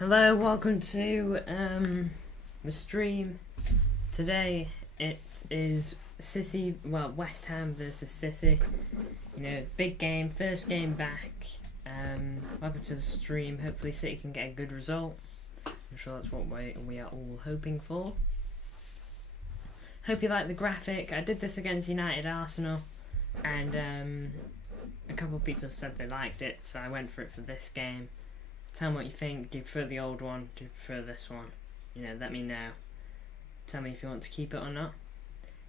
Hello, welcome to the stream. Today it is West Ham versus City. Big game, first game back. Welcome to the stream. Hopefully City can get a good result. I'm sure that's what we are all hoping for. Hope you like the graphic. I did this against United Arsenal, and a couple of people said they liked it, so I went for it for this game. Tell me what you think. Do you prefer the old one? Do you prefer this one? Let me know. Tell me if you want to keep it or not.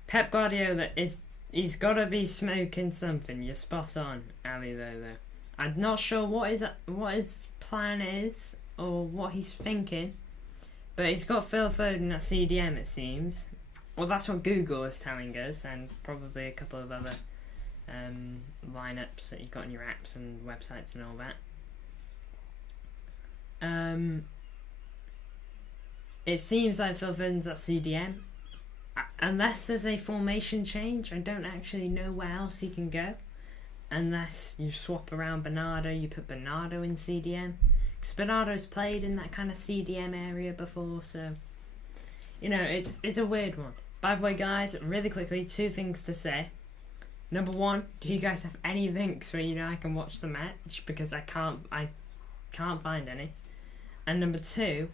Pep Guardiola he's got to be smoking something. You're spot on, Ali. Though I'm not sure what his plan is or what he's thinking, but he's got Phil Foden at CDM, it seems. Well, that's what Google is telling us, and probably a couple of other lineups that you've got in your apps and websites and all that. It seems like Phil Foden's at CDM. Unless there's a formation change, I don't actually know where else he can go. Unless you swap around Bernardo, you put Bernardo in CDM. Because Bernardo's played in that kind of CDM area before, so... it's a weird one. By the way, guys, really quickly, 2 things to say. Number 1, do you guys have any links where I can watch the match? Because I can't find any. And number 2,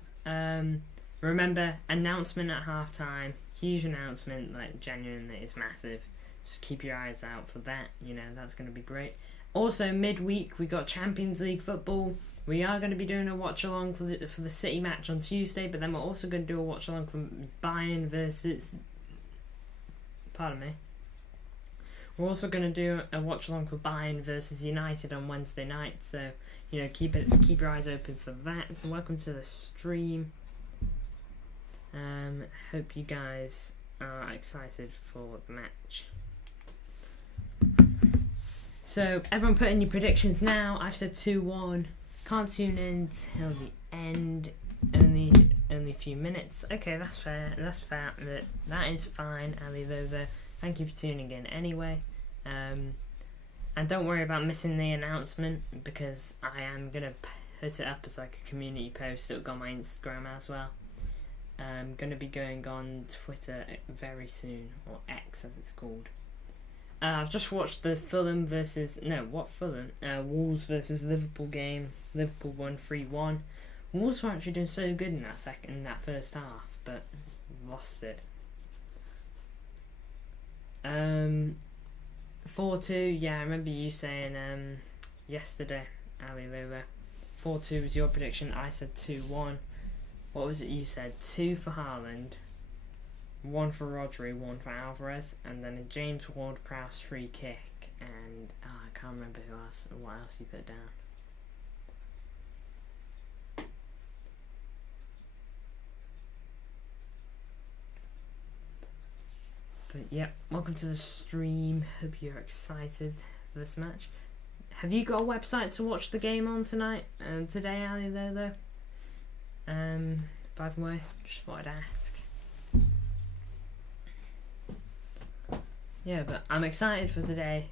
remember, announcement at halftime, huge announcement, genuinely is massive. So keep your eyes out for that. That's going to be great. Also, midweek we got Champions League football. We are going to be doing a watch along for the City match on Tuesday, but then we're also going to do a watch along for Bayern versus. Pardon me. We're also going to do a watch along for Bayern versus United on Wednesday night. So. Keep your eyes open for that. So welcome to the stream. Hope you guys are excited for the match. So everyone put in your predictions now. I've said 2-1. Can't tune in till the end. Only a few minutes. Okay, that's fair. That is fine, Ali. Though. Thank you for tuning in anyway. And don't worry about missing the announcement, because I am going to put it up as a community post. It'll go on my Instagram as well. I'm going to be going on Twitter very soon, or X as it's called. I've just watched the Fulham Wolves versus Liverpool game. Liverpool won 3-1. Wolves were actually doing so good in that first half, but lost it. 4-2, yeah, I remember you saying yesterday, Ali Lola. 4-2 was your prediction. I said 2-1. What was it you said? 2 for Haaland, 1 for Rodri, 1 for Alvarez, and then a James Ward-Prowse free kick, and I can't remember what else you put down. But yeah, welcome to the stream. Hope you're excited for this match. Have you got a website to watch the game on tonight? Today, Ali, though? By the way, just thought I'd ask. Yeah, but I'm excited for today.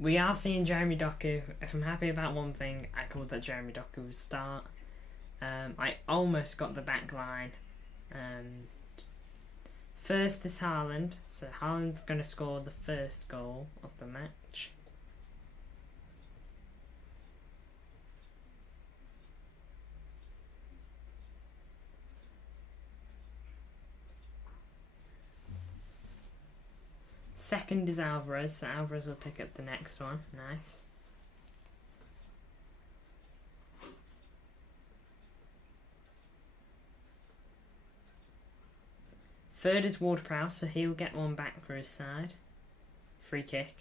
We are seeing Jeremy Doku. If I'm happy about one thing, I called that Jeremy Doku would start. I almost got the back line. First is Haaland, so Haaland's going to score the first goal of the match. Second is Alvarez, so Alvarez will pick up the next one. Nice. Third is Ward-Prowse, so he'll get one back for his side. Free kick.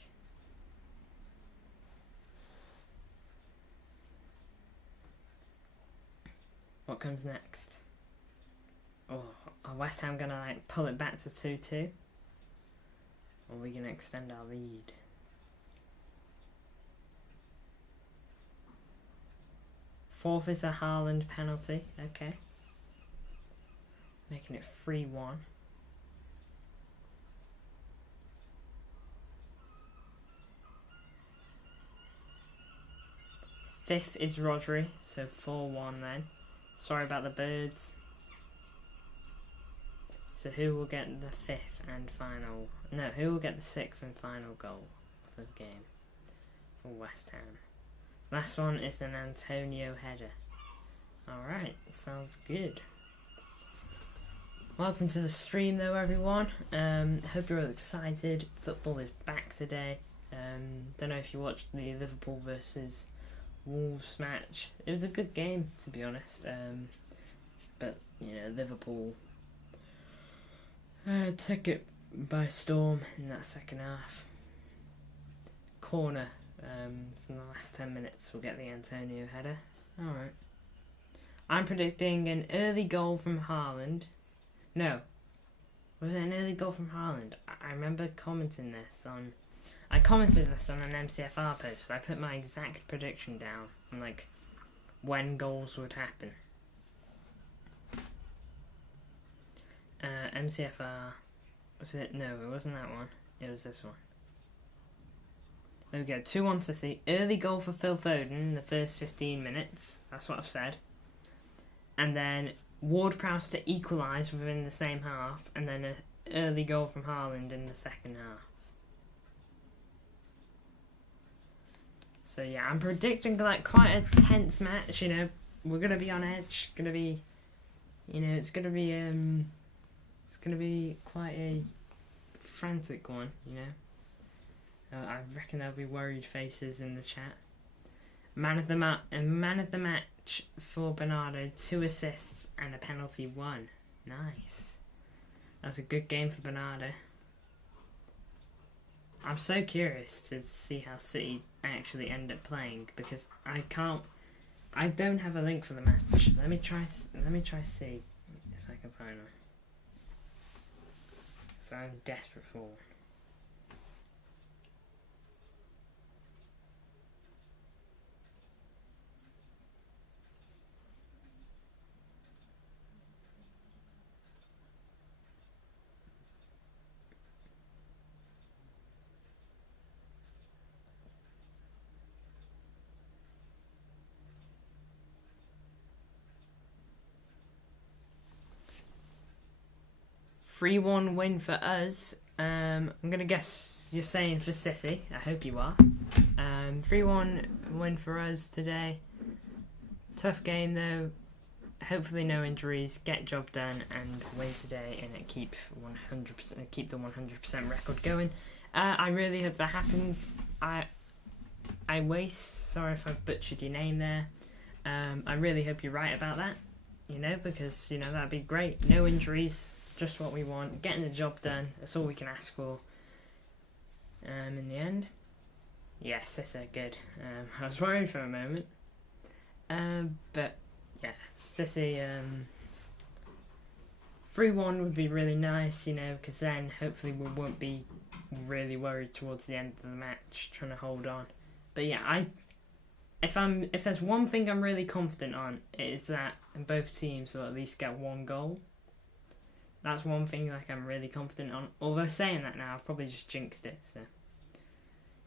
What comes next? Oh, are West Ham going to pull it back to 2-2? Or are we going to extend our lead? Fourth is a Haaland penalty. Okay. Making it 3-1. Fifth is Rodri, so 4-1 then. Sorry about the birds. So who will get the 5th and final... No, who will get the 6th and final goal for the game for West Ham? Last one is an Antonio header. Alright, sounds good. Welcome to the stream though, everyone. Hope you're all excited. Football is back today. Don't know if you watched the Liverpool versus Wolves match. It was a good game, to be honest. But, you know, Liverpool took it by storm in that second half. Corner from the last 10 minutes will get the Antonio header. Alright. I'm predicting an early goal from Haaland. No. Was it an early goal from Haaland? I remember commenting this on... I commented this on an MCFR post. I put my exact prediction down on, like, when goals would happen. MCFR... Was it? No, it wasn't that one. It was this one. There we go. 2-1 City. Early goal for Phil Foden in the first 15 minutes. That's what I've said. And then Ward-Prowse to equalise within the same half. And then an early goal from Haaland in the second half. So yeah, I'm predicting like quite a tense match, you know. We're going to be on edge. Going to be... You know, it's going to be... It's going to be quite a frantic one, you know. I reckon there'll be worried faces in the chat. Man of the match for Bernardo, 2 assists and a penalty 1. Nice. That's a good game for Bernardo. I'm so curious to see how City actually end up playing because I don't have a link for the match. Let me try see if I can find one. So I'm desperate for one. Three-1 win for us. I'm going to guess you're saying for City. I hope you are. 3-1 win for us today. Tough game though. Hopefully no injuries. Get job done and win today and keep the 100% record going. I really hope that happens. I waste. Sorry if I butchered your name there. I really hope you're right about that. You know, because you know that'd be great. No injuries. Just what we want. Getting the job done. That's all we can ask for. In the end. Yes, that's good. I was worried for a moment. But, yeah. City, 3-1 would be really nice, you know, because then hopefully we won't be really worried towards the end of the match, trying to hold on. But yeah, if there's one thing I'm really confident on, it is that both teams will at least get 1 goal. That's one thing like I'm really confident on. Although saying that now, I've probably just jinxed it. So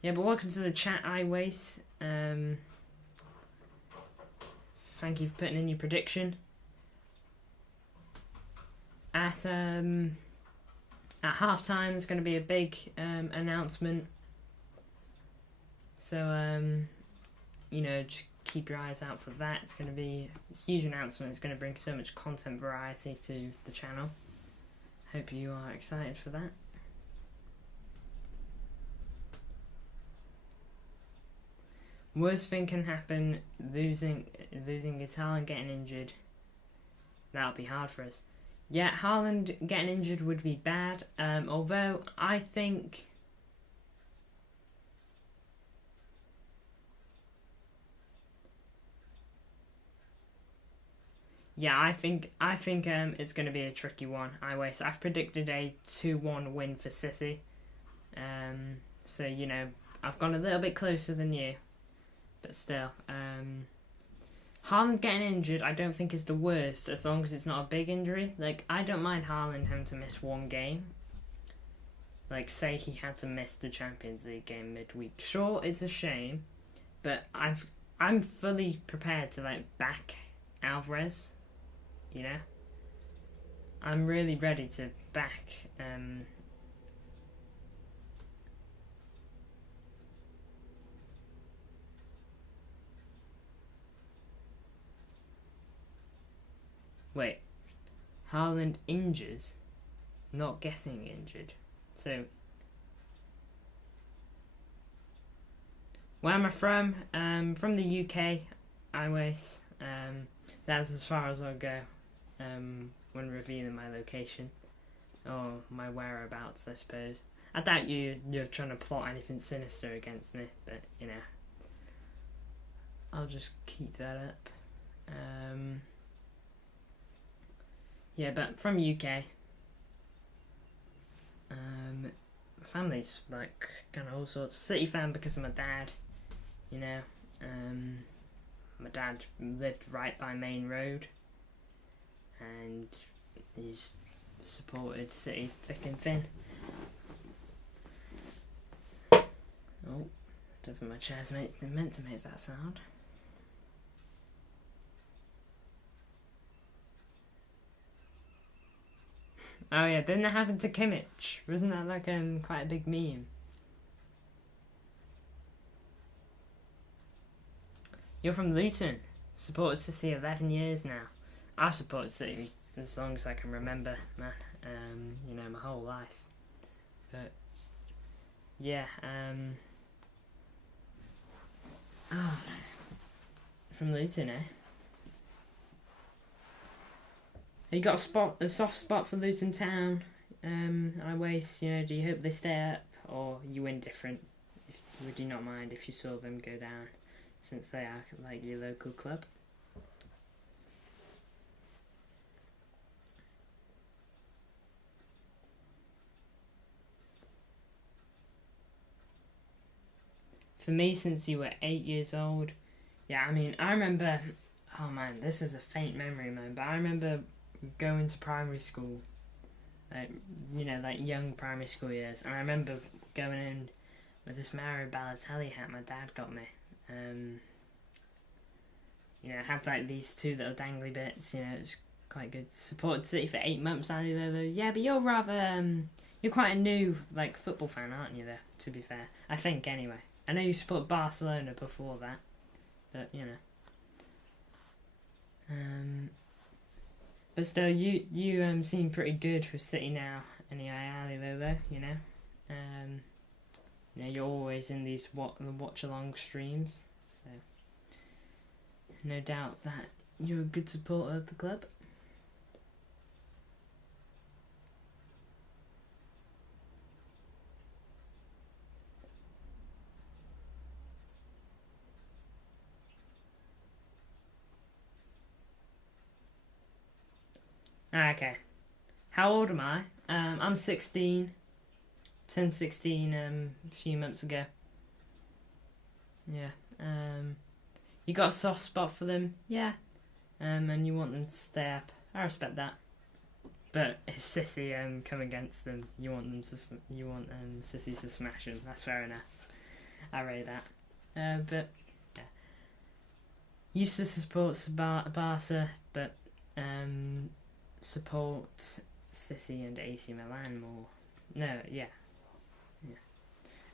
yeah, but welcome to the chat, iWaste. Thank you for putting in your prediction. At half time, there's going to be a big announcement. So you know, just keep your eyes out for that. It's going to be a huge announcement. It's going to bring so much content variety to the channel. Hope you are excited for that. Worst thing can happen, losing Haaland and getting injured. That'll be hard for us. Yeah, Haaland getting injured would be bad. Although I think yeah, I think it's going to be a tricky one. I've predicted a 2-1 win for City. So, you know, I've gone a little bit closer than you. But still. Haaland getting injured I don't think is the worst as long as it's not a big injury. Like, I don't mind Haaland having to miss 1 game. Like, say he had to miss the Champions League game midweek. Sure, it's a shame. But I'm fully prepared to, like, back Alvarez you know. I'm really ready to back wait, Haaland injures, not getting injured. So, where am I from? From the UK, always. That's as far as I'll go when revealing my location or my whereabouts, I suppose. I doubt you're trying to plot anything sinister against me, but you know, I'll just keep that up. Yeah, but from UK. Family's like kind of all sorts. City fan because of my dad, you know. My dad lived right by Main Road, and he's supported City thick and thin. Oh, don't think my chair's meant to make that sound. Oh yeah, didn't that happen to Kimmich? Wasn't that like quite a big meme? You're from Luton. Supported City 11 years now. I've supported City as long as I can remember, man. You know, my whole life. But yeah, from Luton, eh? You got a soft spot for Luton Town. I waste, you know, do you hope they stay up or you indifferent? Would you not mind if you saw them go down, since they are like your local club? For me, since you were 8 years old, yeah, I mean, I remember, oh man, this is a faint memory, man, but I remember going to primary school, like, you know, like young primary school years, and I remember going in with this Mario Balotelli hat my dad got me. You know, it had like these two little dangly bits, you know, it was quite good. Supported City for 8 months, Ali Lolo. Yeah, but you're rather, you're quite a new, like, football fan, aren't you, though, to be fair? I think, anyway. I know you supported Barcelona before that, but, you know. But still, you seem pretty good for City now, anyway, Ali Lolo, you know. You know, you're always in these watch-along streams, so no doubt that you're a good supporter of the club. Okay. How old am I? I'm 16. Turned 16 a few months ago. Yeah. You got a soft spot for them? Yeah. And you want them to stay up. I respect that. But if Sissy come against them, you want Sissy to smash them. That's fair enough. I rate that. But yeah. Used to support Barca, but support Sissy and AC Milan more. No, yeah.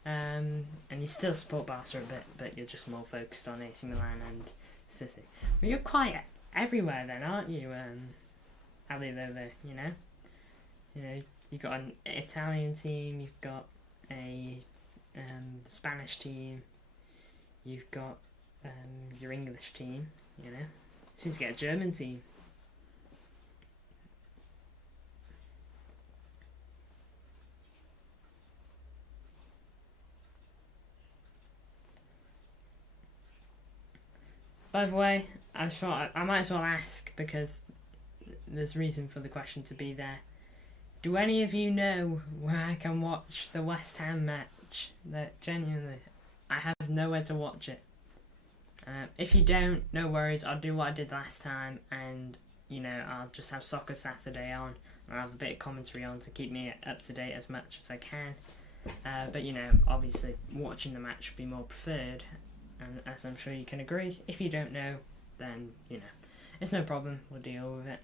And you still support Barca a bit, but you're just more focused on AC Milan and City. Well, you're quite everywhere then, aren't you, Ali Lolo, you know? You know, you've got an Italian team, you've got a Spanish team, you've got your English team, you know? Seems to get a German team. By the way, I might as well ask, because there's reason for the question to be there. Do any of you know where I can watch the West Ham match? That genuinely, I have nowhere to watch it. If you don't, no worries. I'll do what I did last time, and you know, I'll just have Soccer Saturday on, and I'll have a bit of commentary on to keep me up to date as much as I can. But you know, obviously, watching the match would be more preferred. And as I'm sure you can agree, if you don't know, then, you know, it's no problem, we'll deal with it.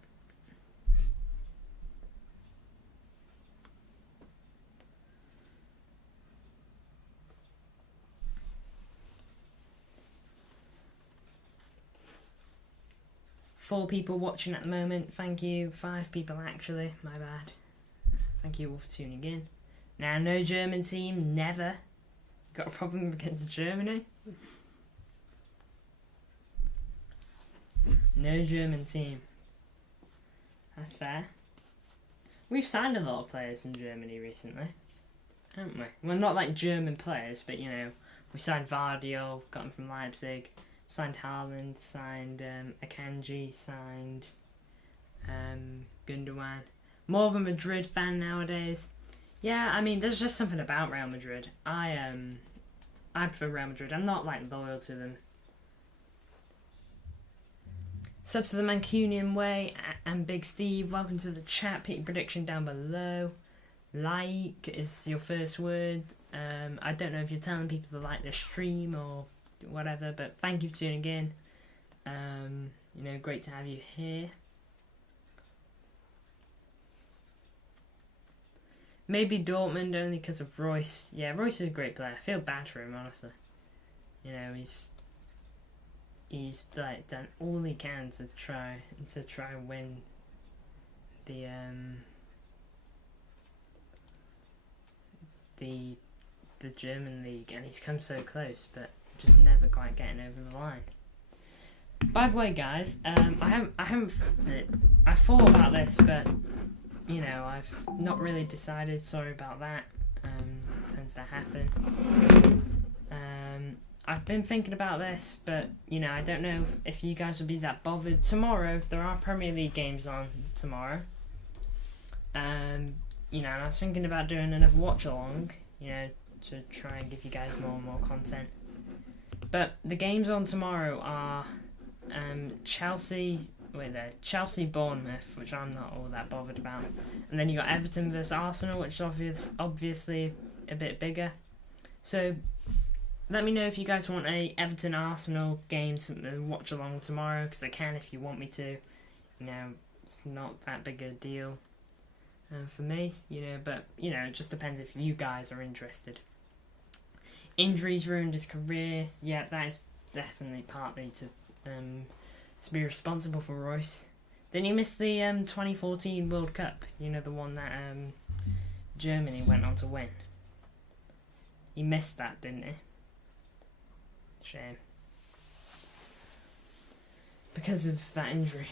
4 people watching at the moment. Thank you. 5 people actually. My bad. Thank you all for tuning in. Now, no German team. Never. Got a problem against Germany? No German team. That's fair. We've signed a lot of players from Germany recently, haven't we? Well, not like German players, but you know, we signed Vardio, got him from Leipzig, signed Haaland, signed Akanji, signed Gundogan. More of a Madrid fan nowadays. Yeah, I mean, there's just something about Real Madrid. I prefer Real Madrid. I'm not like loyal to them. Subs to the Mancunian Way and Big Steve, welcome to the chat. Put your prediction down below. Like is your first word. I don't know if you're telling people to like the stream or whatever, but thank you for tuning in. You know, great to have you here. Maybe Dortmund only because of Royce. Yeah, Royce is a great player. I feel bad for him, honestly. You know, he's like done all he can to try and win the German league, and he's come so close, but just never quite getting over the line. By the way, guys, I thought about this, but you know, I've not really decided. Sorry about that. Tends to happen. I've been thinking about this, but you know, I don't know if you guys will be that bothered. Tomorrow, there are Premier League games on tomorrow. You know, and I was thinking about doing another watch-along, you know, to try and give you guys more and more content. But the games on tomorrow are Chelsea Bournemouth, which I'm not all that bothered about, and then you got Everton versus Arsenal, which is obviously a bit bigger. So let me know if you guys want a Everton Arsenal game to watch along tomorrow, because I can if you want me to. You know, it's not that big a deal for me, you know, but you know, it just depends if you guys are interested. Injuries ruined his career. Yeah, that is definitely partly to be responsible for Royce. Didn't he miss the 2014 World Cup? You know, the one that Germany went on to win. He missed that, didn't he? Shame. Because of that injury.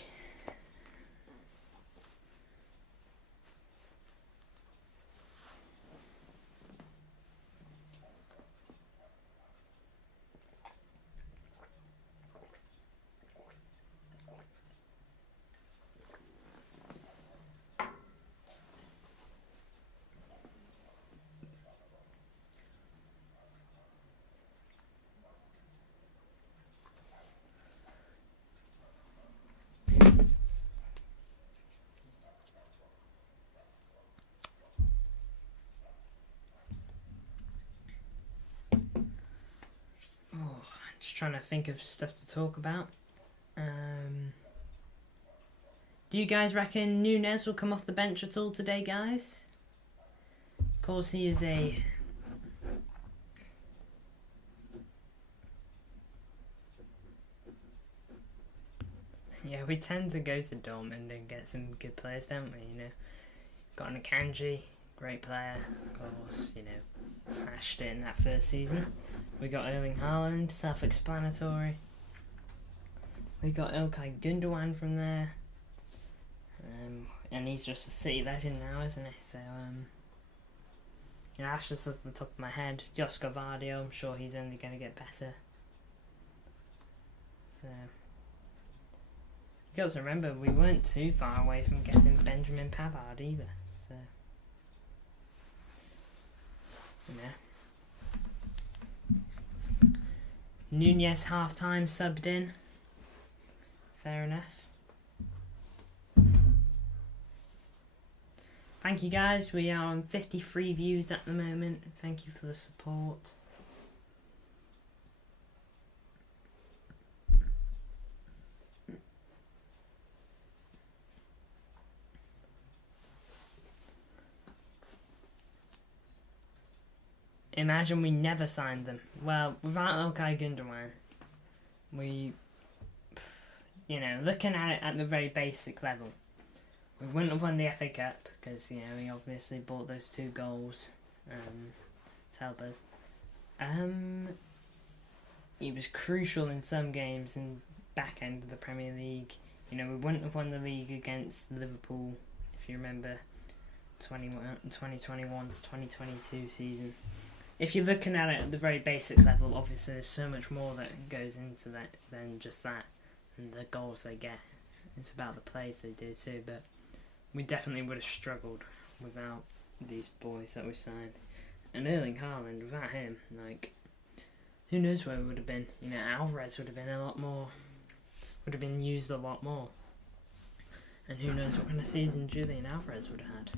Just trying to think of stuff to talk about. Do you guys reckon Nunez will come off the bench at all today, guys? Of course, he is a... Yeah, we tend to go to Dortmund and get some good players, don't we? You know, got an Akanji, great player, of course, you know, smashed it in that first season. We got Erling Haaland, self-explanatory. We got Ilkay Gundogan from there. And he's just a City legend now, isn't he? So, you know, that's just off the top of my head. Josko Vardio, I'm sure he's only going to get better. So, you got to remember, we weren't too far away from getting Benjamin Pavard either. So, you know. Nunez half-time subbed in. Fair enough. Thank you guys, we are on 53 views at the moment. Thank you for the support. Imagine we never signed them. Well, without Ilkay Gundogan, we looking at it at the very basic level, we wouldn't have won the FA Cup because, he obviously bought those 2 goals to help us. He was crucial in some games in back end of the Premier League. We wouldn't have won the league against Liverpool, if you remember, 2021 to 2022 season. If you're looking at it at the very basic level, obviously there's so much more that goes into that than just that and the goals they get. It's about the plays they do too, but we definitely would have struggled without these boys that we signed. And Erling Haaland, without him, who knows where we would have been. Alvarez would have been would have been used a lot more. And who knows what kind of season Julian Alvarez would have had.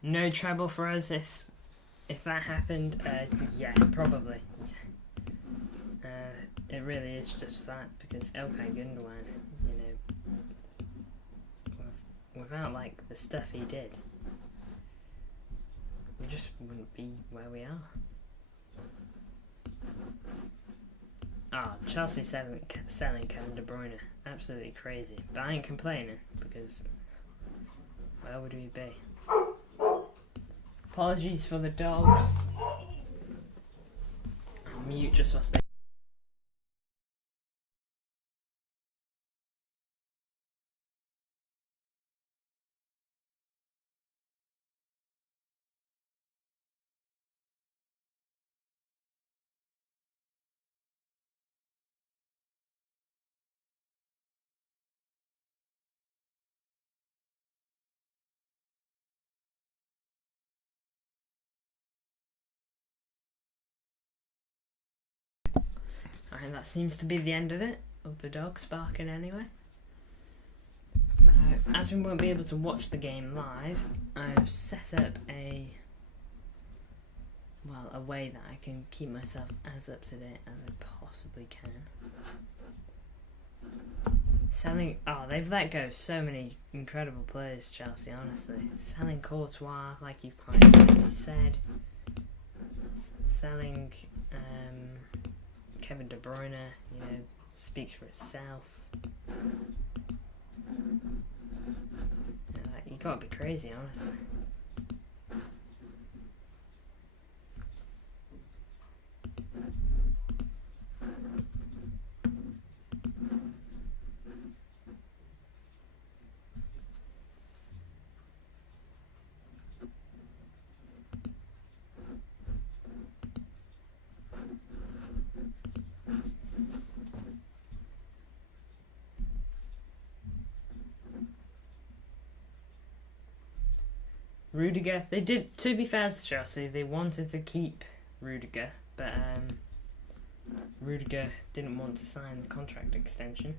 No treble for us if that happened. Yeah, probably. It really is just that, because Ilkay Gundogan, without the stuff he did, we just wouldn't be where we are. Chelsea selling Kevin De Bruyne, absolutely crazy. But I ain't complaining, because where would we be? Apologies for the dogs. I'll mute just whilst they... Alright, that seems to be the end of it, of the dogs barking anyway. As we won't be able to watch the game live, I've set up a way that I can keep myself as up to date as I possibly can. They've let go so many incredible players, Chelsea, honestly. Selling Courtois, like you've quite rightly said. Selling Kevin De Bruyne, speaks for itself. You gotta be crazy, honestly. Rudiger, they did, to be fair to Chelsea, they wanted to keep Rudiger, but Rudiger didn't want to sign the contract extension.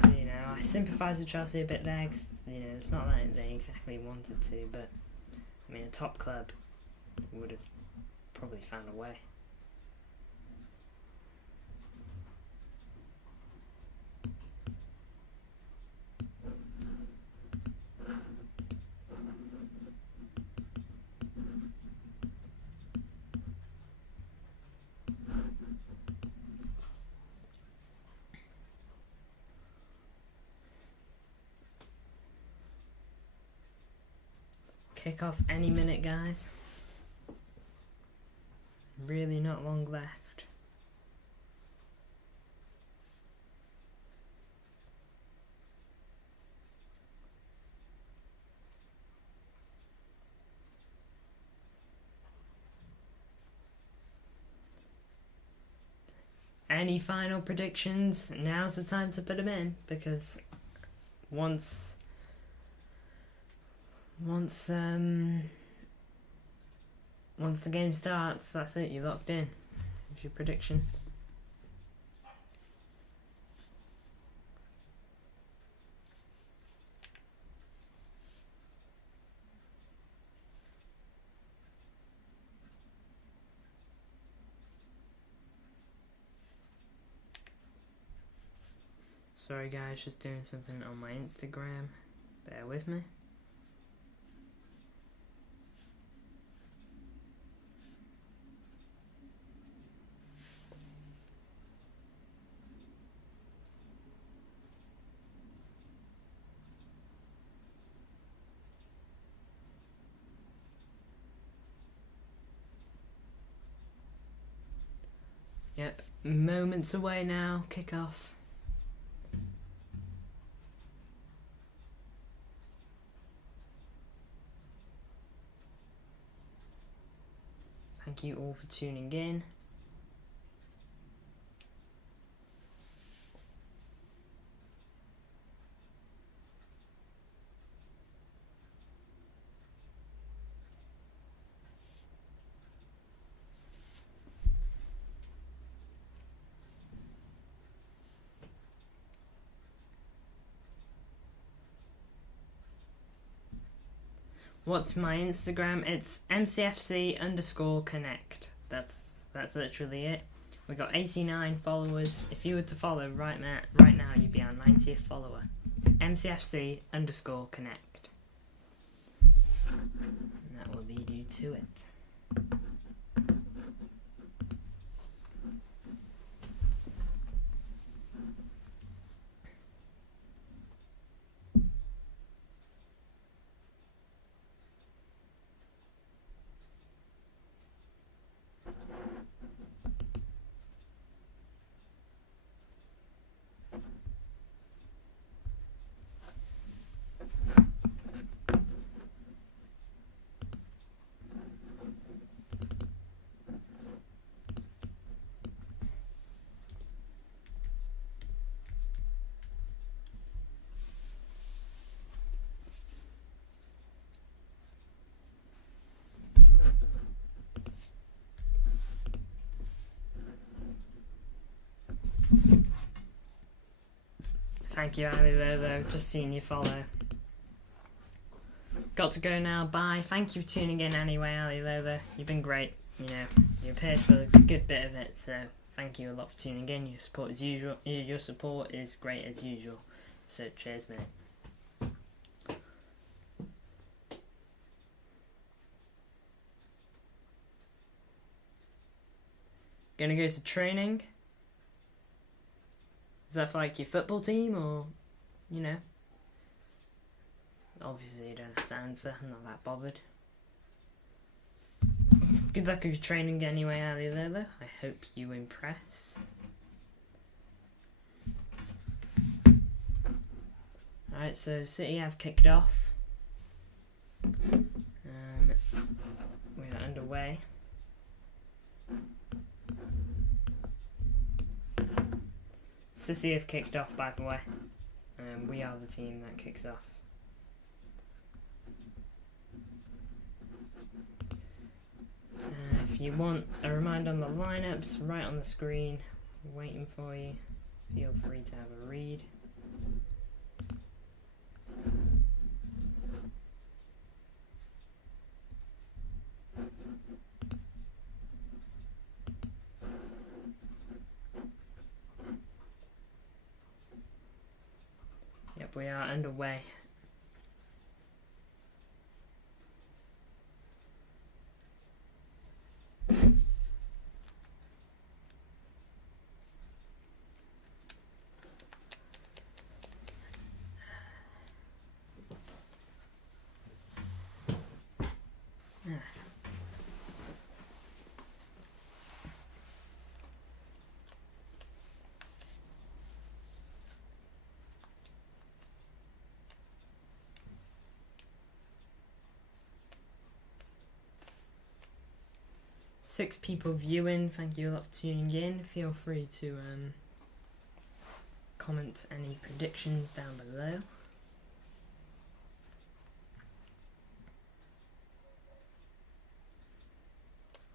So, I sympathise with Chelsea a bit there, because, it's not that they exactly wanted to, but, a top club would have probably found a way. Kick off any minute, guys. Really not long left. Any final predictions? Now's the time to put them in, because once once the game starts, that's it, you're locked in. What's your prediction? Sorry guys, just doing something on my Instagram. Bear with me. Yep, moments away now, kick off. Thank you all for tuning in. What's my Instagram? It's mcfc_connect. That's literally it. We got 89 followers. If you were to follow right now, you'd be our 90th follower. mcfc_connect. And that will lead you to it. Thank you, Ali Lolo. Just seeing you follow. Got to go now. Bye. Thank you for tuning in anyway, Ali Lolo. You've been great. You know, you appeared for a good bit of it, so thank you a lot for tuning in. Your support as usual. Your support is great as usual. So cheers, mate. Gonna go to training. Is that for like your football team or, you know? Obviously you don't have to answer, I'm not that bothered. Good luck with your training anyway, Ali Lolo. I hope you impress. Alright, so City have kicked off. We are underway. City have kicked off, by the way. We are the team that kicks off. If you want a reminder on the lineups, right on the screen, waiting for you. Feel free to have a read. Yep, we are underway. Six people viewing, thank you a lot for tuning in. Feel free to comment any predictions down below.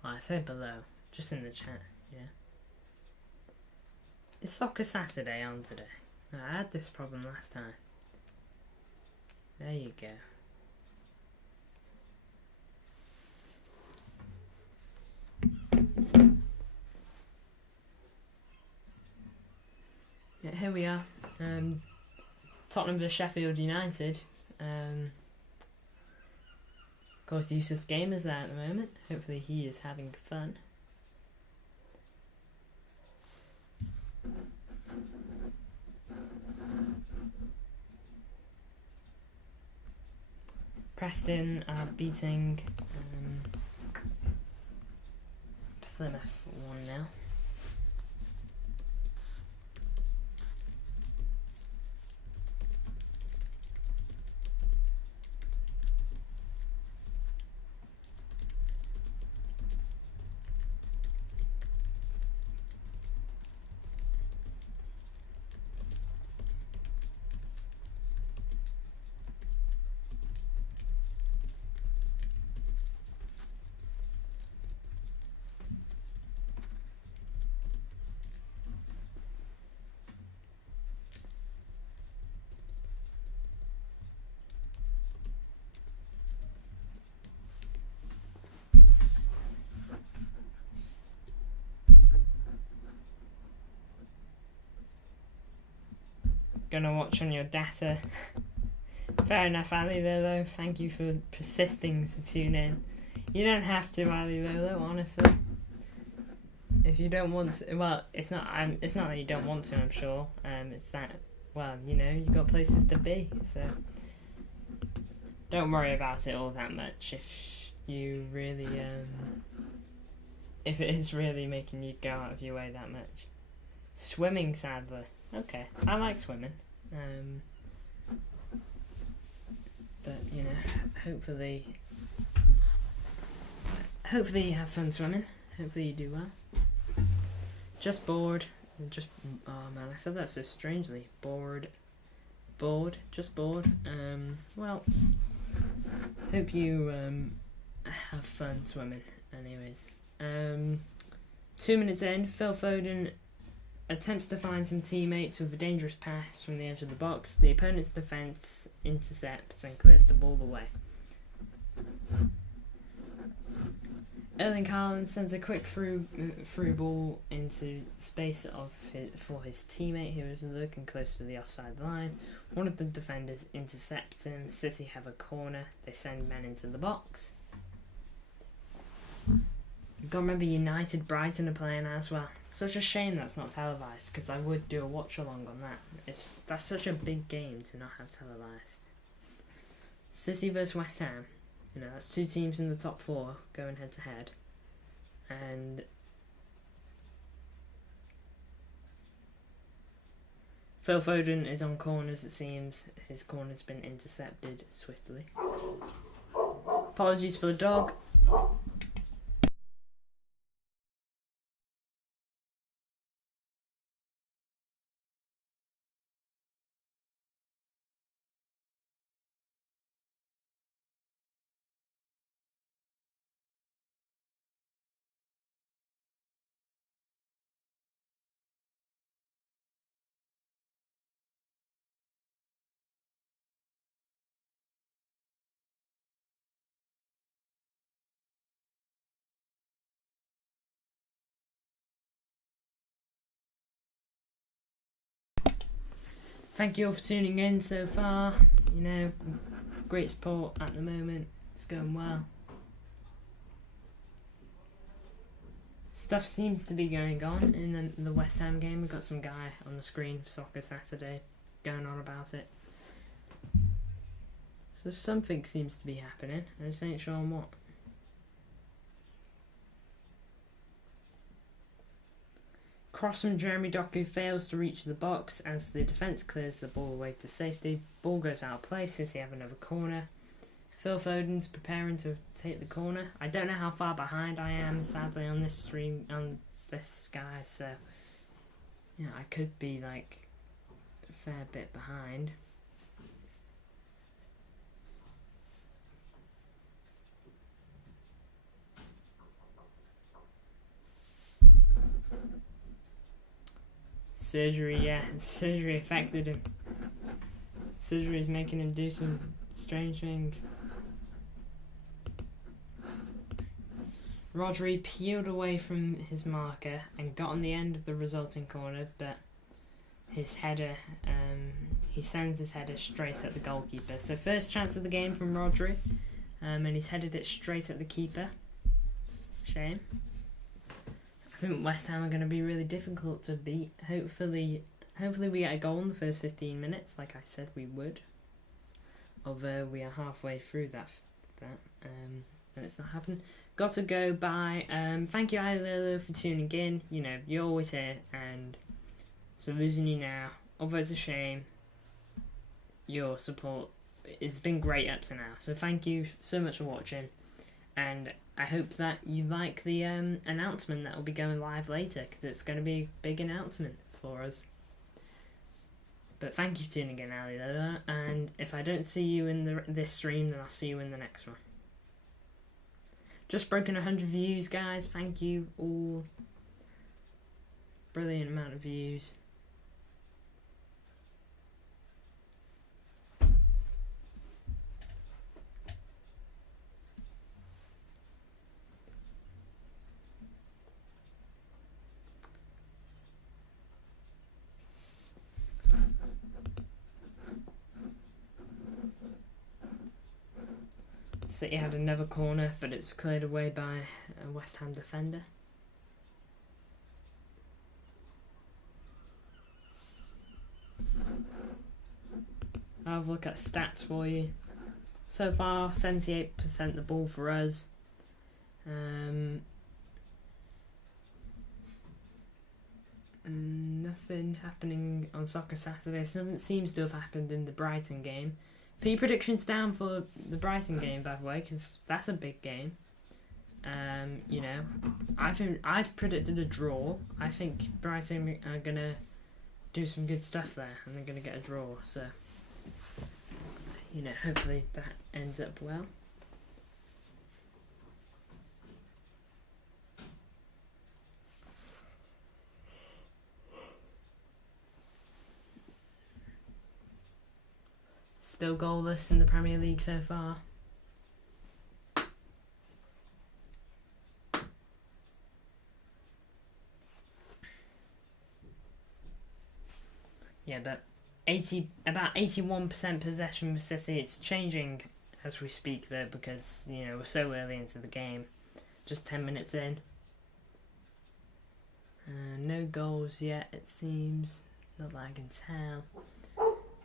Well, I say below, just in the chat, yeah. Is Soccer Saturday on today? No, I had this problem last time. There you go. Yeah, here we are. Tottenham vs Sheffield United. Of course, Yusuf Gamer's there at the moment. Hopefully he is having fun. Preston are beating Plymouth 1-0. Gonna watch on your data. Fair enough, Ali Lolo. Thank you for persisting to tune in. You don't have to, Ali Lolo, honestly. If you don't want to, well, it's not that you don't want to, I'm sure. It's that, well, you know, you've got places to be, so don't worry about it all that much. If you really, if it is really making you go out of your way that much. Swimming, sadly. Okay, I like swimming. But, you know, hopefully you have fun swimming. Hopefully you do well. Just bored. Oh man, I said that so strangely. Bored. Just bored. Well, hope you have fun swimming anyways. 2 minutes in, Phil Foden attempts to find some teammates with a dangerous pass from the edge of the box. The opponent's defence intercepts and clears the ball away. Erling Haaland sends a quick through ball into space for his teammate who is looking close to the offside line. One of the defenders intercepts him. City have a corner. They send men into the box. You've got to remember United, Brighton are playing as well. Such a shame that's not televised, because I would do a watch-along on that. That's such a big game to not have televised. City vs West Ham. You know, that's two teams in the top four going head-to-head. And Phil Foden is on corners, it seems. His corner's been intercepted swiftly. Apologies for the dog. Thank you all for tuning in so far. You know, great support at the moment. It's going well. Stuff seems to be going on in the West Ham game. We've got some guy on the screen for Soccer Saturday going on about it. So something seems to be happening. I just ain't sure on what. Cross from Jeremy Doku fails to reach the box as the defence clears the ball away to safety. Ball goes out of play since they have another corner. Phil Foden's preparing to take the corner. I don't know how far behind I am, sadly, on this stream, on this guy, so yeah, I could be like a fair bit behind. Surgery, yeah, surgery affected him. Surgery is making him do some strange things. Rodri peeled away from his marker and got on the end of the resulting corner, but his header, he sends his header straight at the goalkeeper. So first chance of the game from Rodri, and he's headed it straight at the keeper. Shame. I think West Ham are going to be really difficult to beat. Hopefully we get a goal in the first 15 minutes, like I said we would. Although we are halfway through that, and it's not happened. Got to go by. Thank you, Ililo, for tuning in. You know, you're always here, and so losing you now, although it's a shame, your support has been great up to now. So thank you so much for watching, and I hope that you like the announcement that will be going live later, because it's going to be a big announcement for us. But thank you for tuning in, Ililo, and if I don't see you in this stream, then I'll see you in the next one. Just broken 100 views, guys. Thank you all. Brilliant amount of views. City had another corner, but it's cleared away by a West Ham defender. I'll have a look at stats for you. So far, 78% the ball for us. Nothing happening on Soccer Saturday. Something seems to have happened in the Brighton game. Put your predictions down for the Brighton game, by the way, because that's a big game. You know, I've predicted a draw. I think Brighton are gonna do some good stuff there, and they're gonna get a draw. So, you know, hopefully that ends up well. Still goalless in the Premier League so far. Yeah, but about 81% possession for City. It's changing as we speak though, because you know we're so early into the game, just 10 minutes in. No goals yet, it seems. Not that I can tell.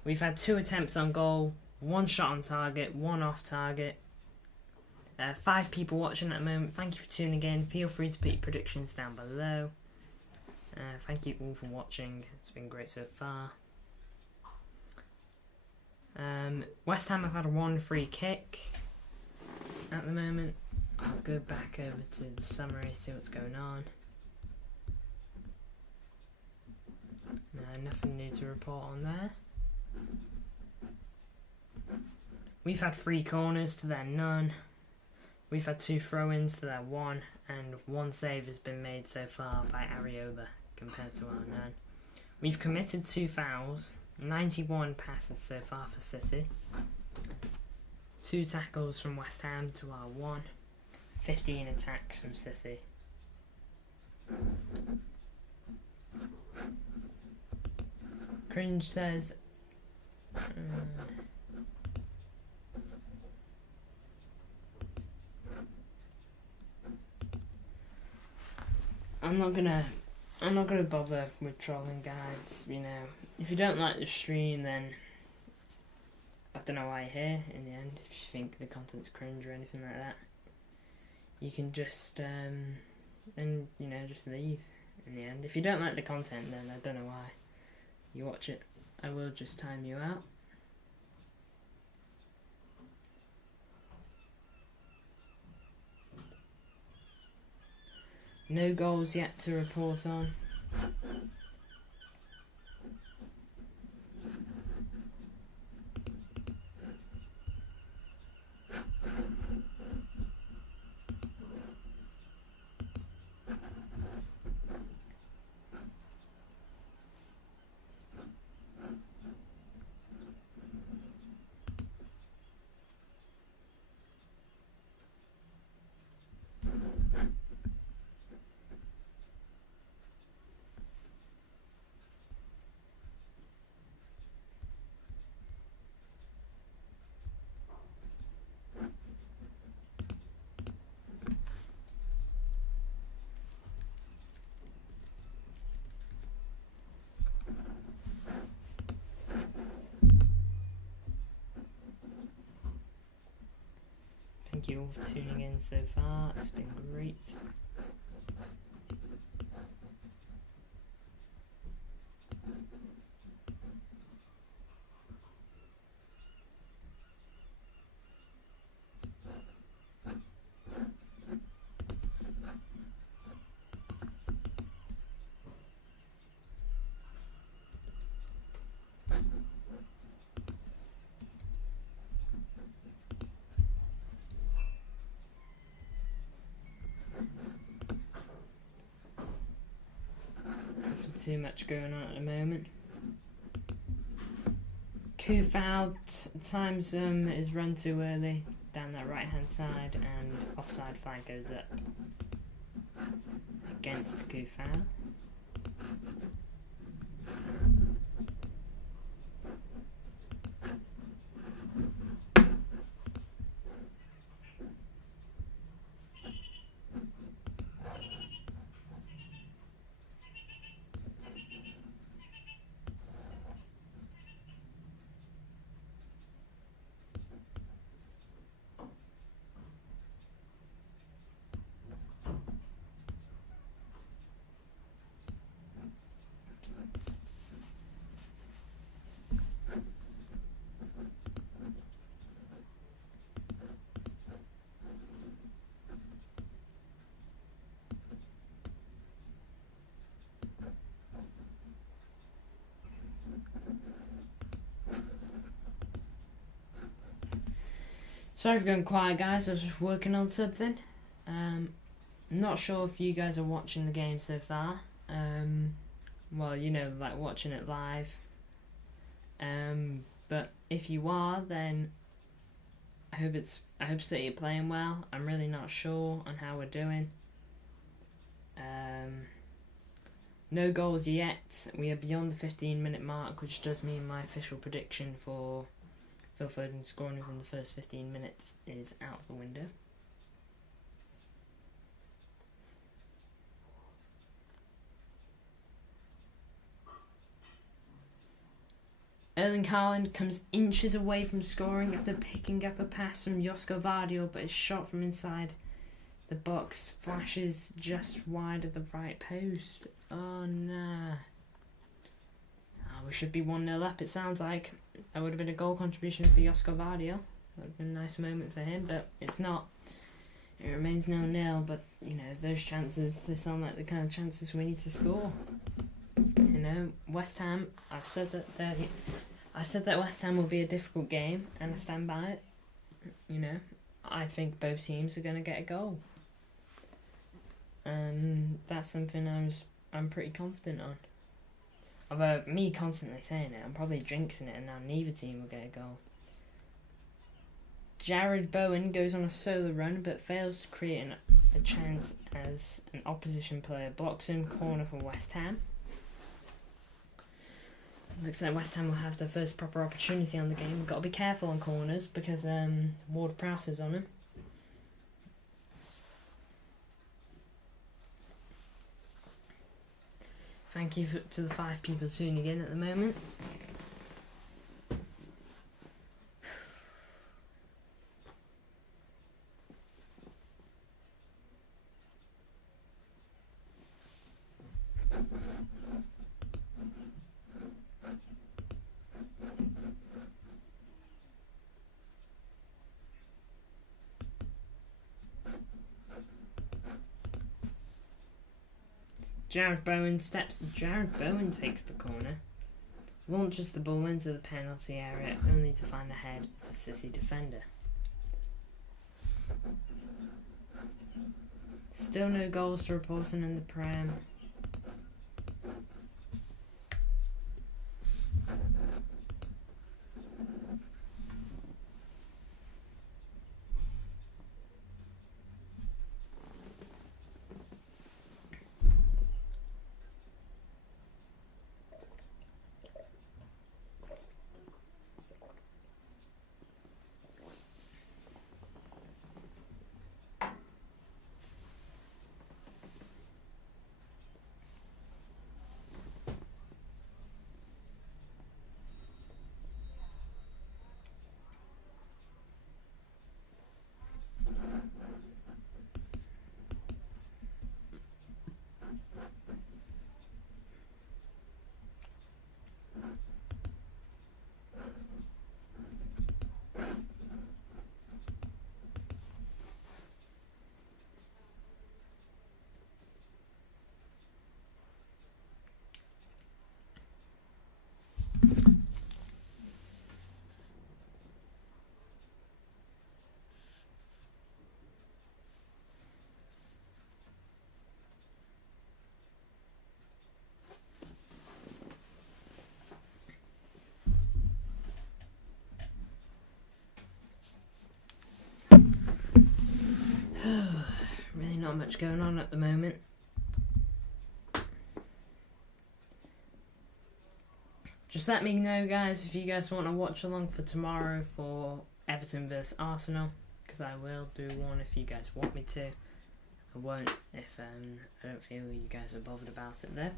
We've had 2 attempts on goal, 1 shot on target, 1 off target. 5 people watching at the moment. Thank you for tuning in. Feel free to put your predictions down below. Thank you all for watching. It's been great so far. West Ham have had 1 free kick at the moment. I'll go back over to the summary, see what's going on. No, nothing new to report on there. We've had 3 corners to their none. We've had 2 throw-ins to their 1, and 1 save has been made so far by Arioba compared to our none. We've committed 2 fouls, 91 passes so far for City. 2 tackles from West Ham to our 1, 15 attacks from City. Cringe says, I'm not gonna bother with trolling, guys. You know, if you don't like the stream, then I don't know why you're here. In the end, if you think the content's cringe or anything like that, you can just and you know, just leave. In the end, if you don't like the content, then I don't know why you watch it. I will just time you out. No goals yet to report on. all for tuning in so far. It's been great. Too much going on at the moment. Coup foul times is run too early down that right hand side, and offside flag goes up against coup foul. Sorry for going quiet, guys. I was just working on something. Not sure if you guys are watching the game so far. Well, you know, like watching it live. But if you are, then I hope City are playing well. I'm really not sure on how we're doing. No goals yet. We are beyond the 15-minute mark, which does mean my official prediction for Phil Foden scoring within the first 15 minutes is out the window. Erling Haaland comes inches away from scoring after picking up a pass from Josko Vardio, but his shot from inside the box flashes just wide of the right post. Oh no. We should be 1-0 up, it sounds like. That would have been a goal contribution for Josko Vardio. That would have been a nice moment for him, but it's not. It remains 0-0, but, you know, those chances, they sound like the kind of chances we need to score. You know, West Ham, I said that West Ham will be a difficult game, and I stand by it. You know, I think both teams are going to get a goal. That's something I'm pretty confident on. Although, me constantly saying it, I'm probably jinxing it, and now neither team will get a goal. Jared Bowen goes on a solo run, but fails to create a chance as an opposition player blocks him. Corner for West Ham. Looks like West Ham will have their first proper opportunity on the game. We've got to be careful on corners because Ward-Prowse is on him. Thank you to the 5 people tuning in at the moment. Jared Bowen takes the corner, launches the ball into the penalty area, only to find the head of a City defender. Still no goals to report in the Prem. not much going on at the moment. Just let me know, guys, if you guys want to watch along for tomorrow for Everton vs Arsenal, because I will do one if you guys want me to. I won't if I don't feel you guys are bothered about it though.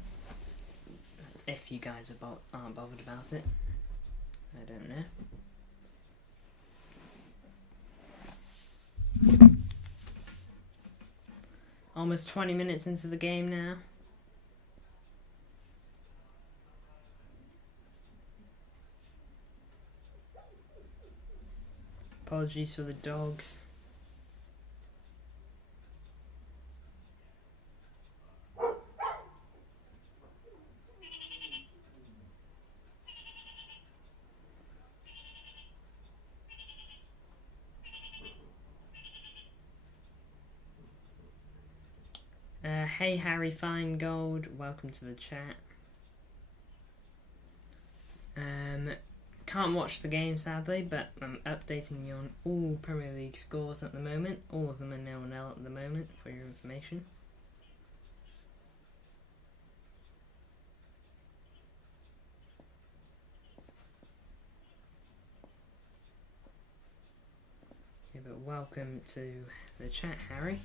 That's if you guys aren't bothered about it. I don't know. Almost 20 minutes into the game now. Apologies for the dogs. Hey Harry Finegold, welcome to the chat. Can't watch the game sadly, but I'm updating you on all Premier League scores at the moment. All of them are 0-0 at the moment for your information. Yeah, but welcome to the chat, Harry.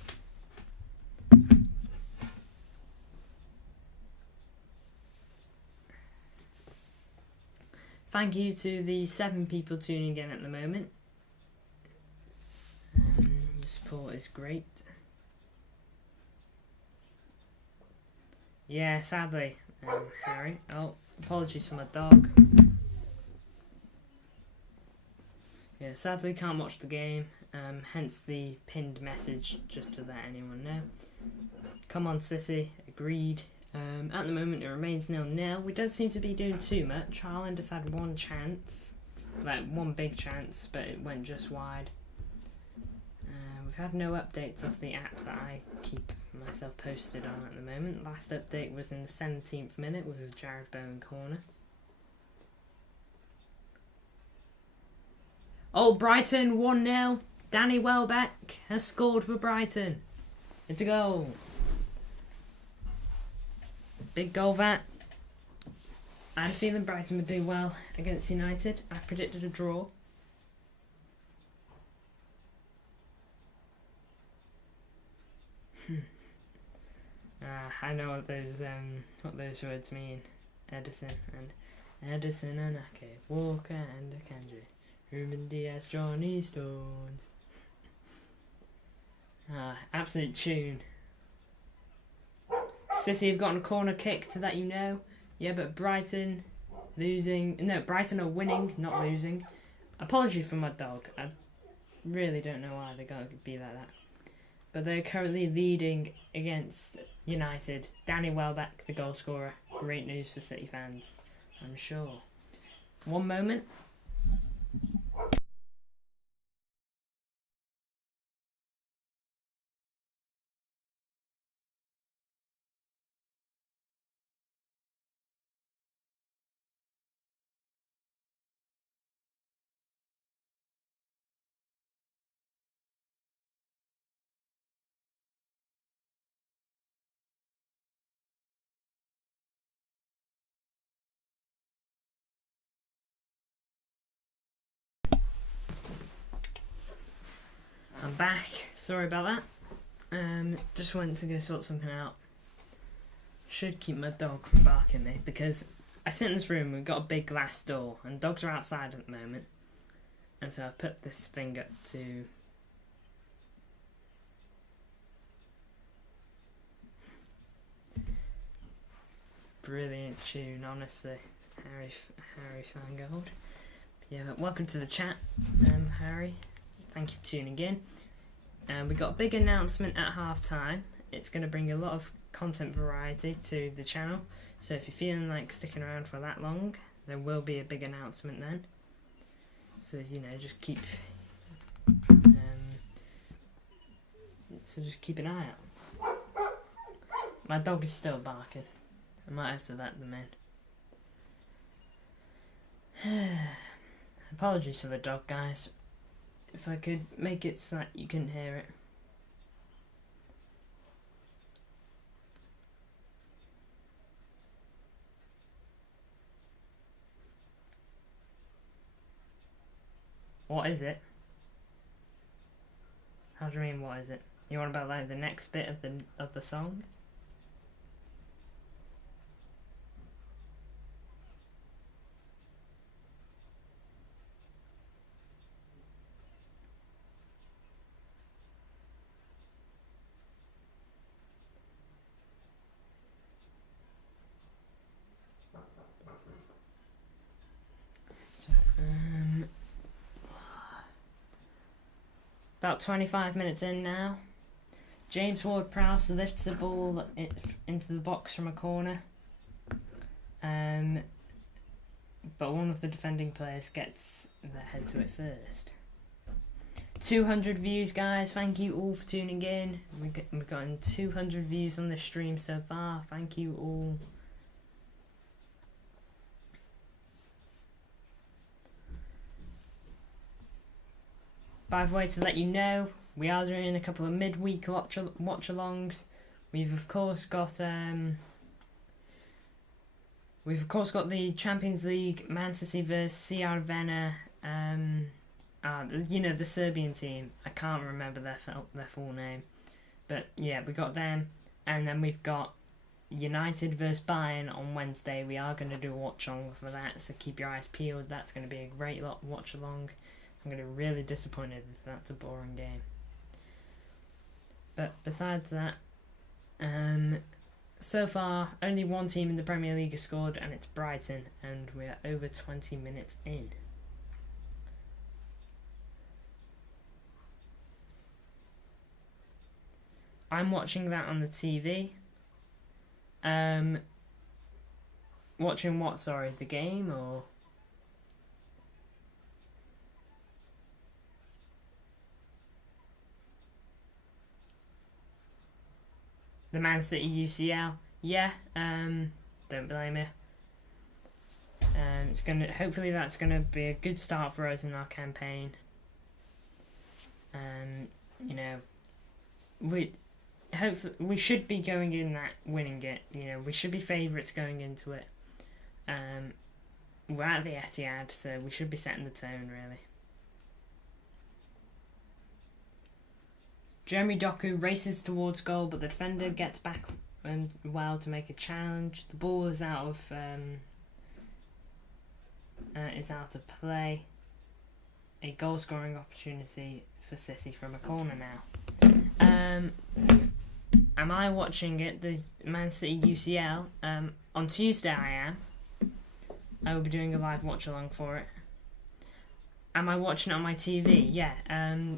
Thank you to the 7 people tuning in at the moment. Your support is great. Yeah, sadly, Harry. Oh, apologies for my dog. Yeah, sadly can't watch the game. Hence the pinned message, just to let anyone know. Come on, City. Agreed. At the moment it remains 0-0. We don't seem to be doing too much. Haaland has had one chance, like one big chance, but it went just wide. We've had no updates off the app that I keep myself posted on at the moment. Last update was in the 17th minute with a Jared Bowen corner. Oh, Brighton 1-0. Danny Welbeck has scored for Brighton. It's a goal. Big goal that. I had a feeling Brighton would do well against United. I predicted a draw. I know what those words mean. Edison and Ake, Walker and Akanji, Ruben Diaz, Johnny Stones. Absolute tune. City have gotten a corner kick to let you know. Yeah, but Brighton losing. No, Brighton are winning, not losing. Apologies for my dog. I really don't know why they're going to be like that. But they're currently leading against United. Danny Welbeck, the goal scorer. Great news for City fans, I'm sure. One moment. I'm back. Sorry about that. Just went to go sort something out. Should keep my dog from barking at me because I sit in this room. We've got a big glass door, and dogs are outside at the moment. And so I've put this thing up to. Brilliant tune, honestly, Harry Fangold. Yeah, but welcome to the chat, Harry. Thank you for tuning in. We got a big announcement at half time. It's going to bring a lot of content variety to the channel. So if you're feeling like sticking around for that long, there will be a big announcement then. So just keep keep an eye out. My dog is still barking. I might have to let them in. Apologies for the dog, guys. If I could make it so that you couldn't hear it. What is it? How do you mean, what is it? You want about like the next bit of the song? So, about 25 minutes in now. James Ward-Prowse lifts the ball into the box from a corner. But one of the defending players gets their head to it first. 200 views, guys. Thank you all for tuning in. We've gotten 200 views on this stream so far. Thank you all. By the way, to let you know, we are doing a couple of midweek watch-alongs. We've of course got the Champions League, Man City vs CR Vienna. The Serbian team. I can't remember their full name, but yeah, we got them, and then we've got United vs Bayern on Wednesday. We are going to do a watch-along for that, so keep your eyes peeled. That's going to be a great watch-along. I'm going to be really disappointed if that's a boring game. But besides that, so far only one team in the Premier League has scored, and it's Brighton, and we're over 20 minutes in. I'm watching that on the TV. Watching what, sorry, the game or... The Man City UCL, yeah. Don't blame you. Hopefully that's gonna be a good start for us in our campaign. We should be going in that winning it. We should be favourites going into it. We're at the Etihad, so we should be setting the tone really. Jeremy Doku races towards goal, but the defender gets back well to make a challenge. The ball is out of play. A goal scoring opportunity for City from a corner now. Am I watching it, the Man City UCL? On Tuesday I am. I will be doing a live watch along for it. Am I watching it on my TV? Yeah.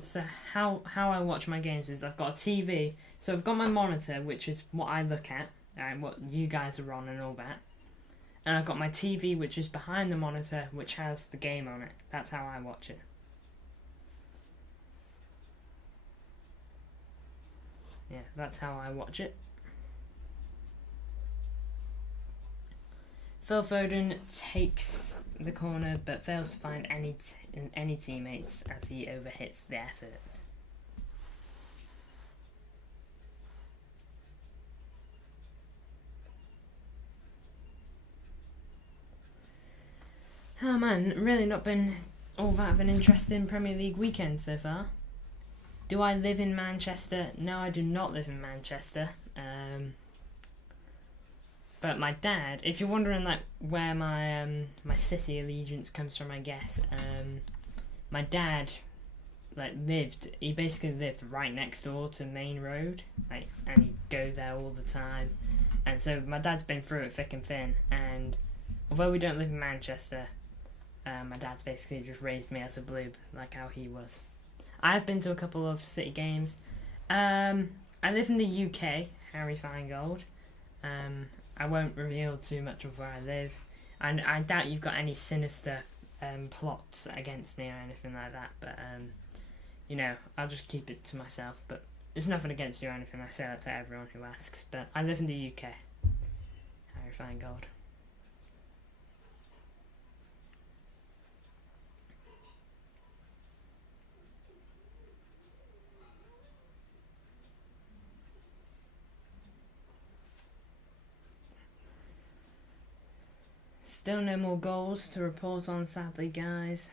So how I watch my games is I've got a TV. So I've got my monitor, which is what I look at, and what you guys are on and all that. And I've got my TV, which is behind the monitor, which has the game on it. That's how I watch it. Yeah, that's how I watch it. Phil Foden takes the corner but fails to find any teammates as he overhits the effort. Oh man, really not been all that of an interesting Premier League weekend so far. Do I live in Manchester? No, I do not live in Manchester. But my dad, if you're wondering like where my my city allegiance comes from, I guess, my dad he basically lived right next door to Main Road, and he'd go there all the time, and so my dad's been through it thick and thin. And although we don't live in Manchester, my dad's basically just raised me as a blue, like how he was. I've been to a couple of City games. I live in the UK, Harry Feingold. I won't reveal too much of where I live, and I doubt you've got any sinister plots against me or anything like that, but I'll just keep it to myself. But there's nothing against you or anything. I say that to everyone who asks, but I live in the UK, Harry Feingold. Still no more goals to report on, sadly, guys.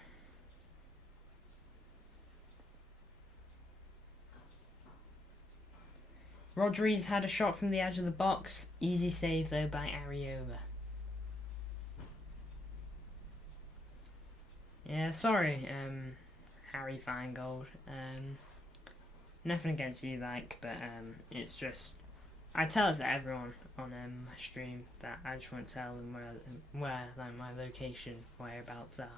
Rodriguez had a shot from the edge of the box. Easy save though by Ariola. Yeah, sorry, Harry Feingold. Nothing against you, but it's just I tell it to everyone on my stream that I just won't tell them where like my location, whereabouts are.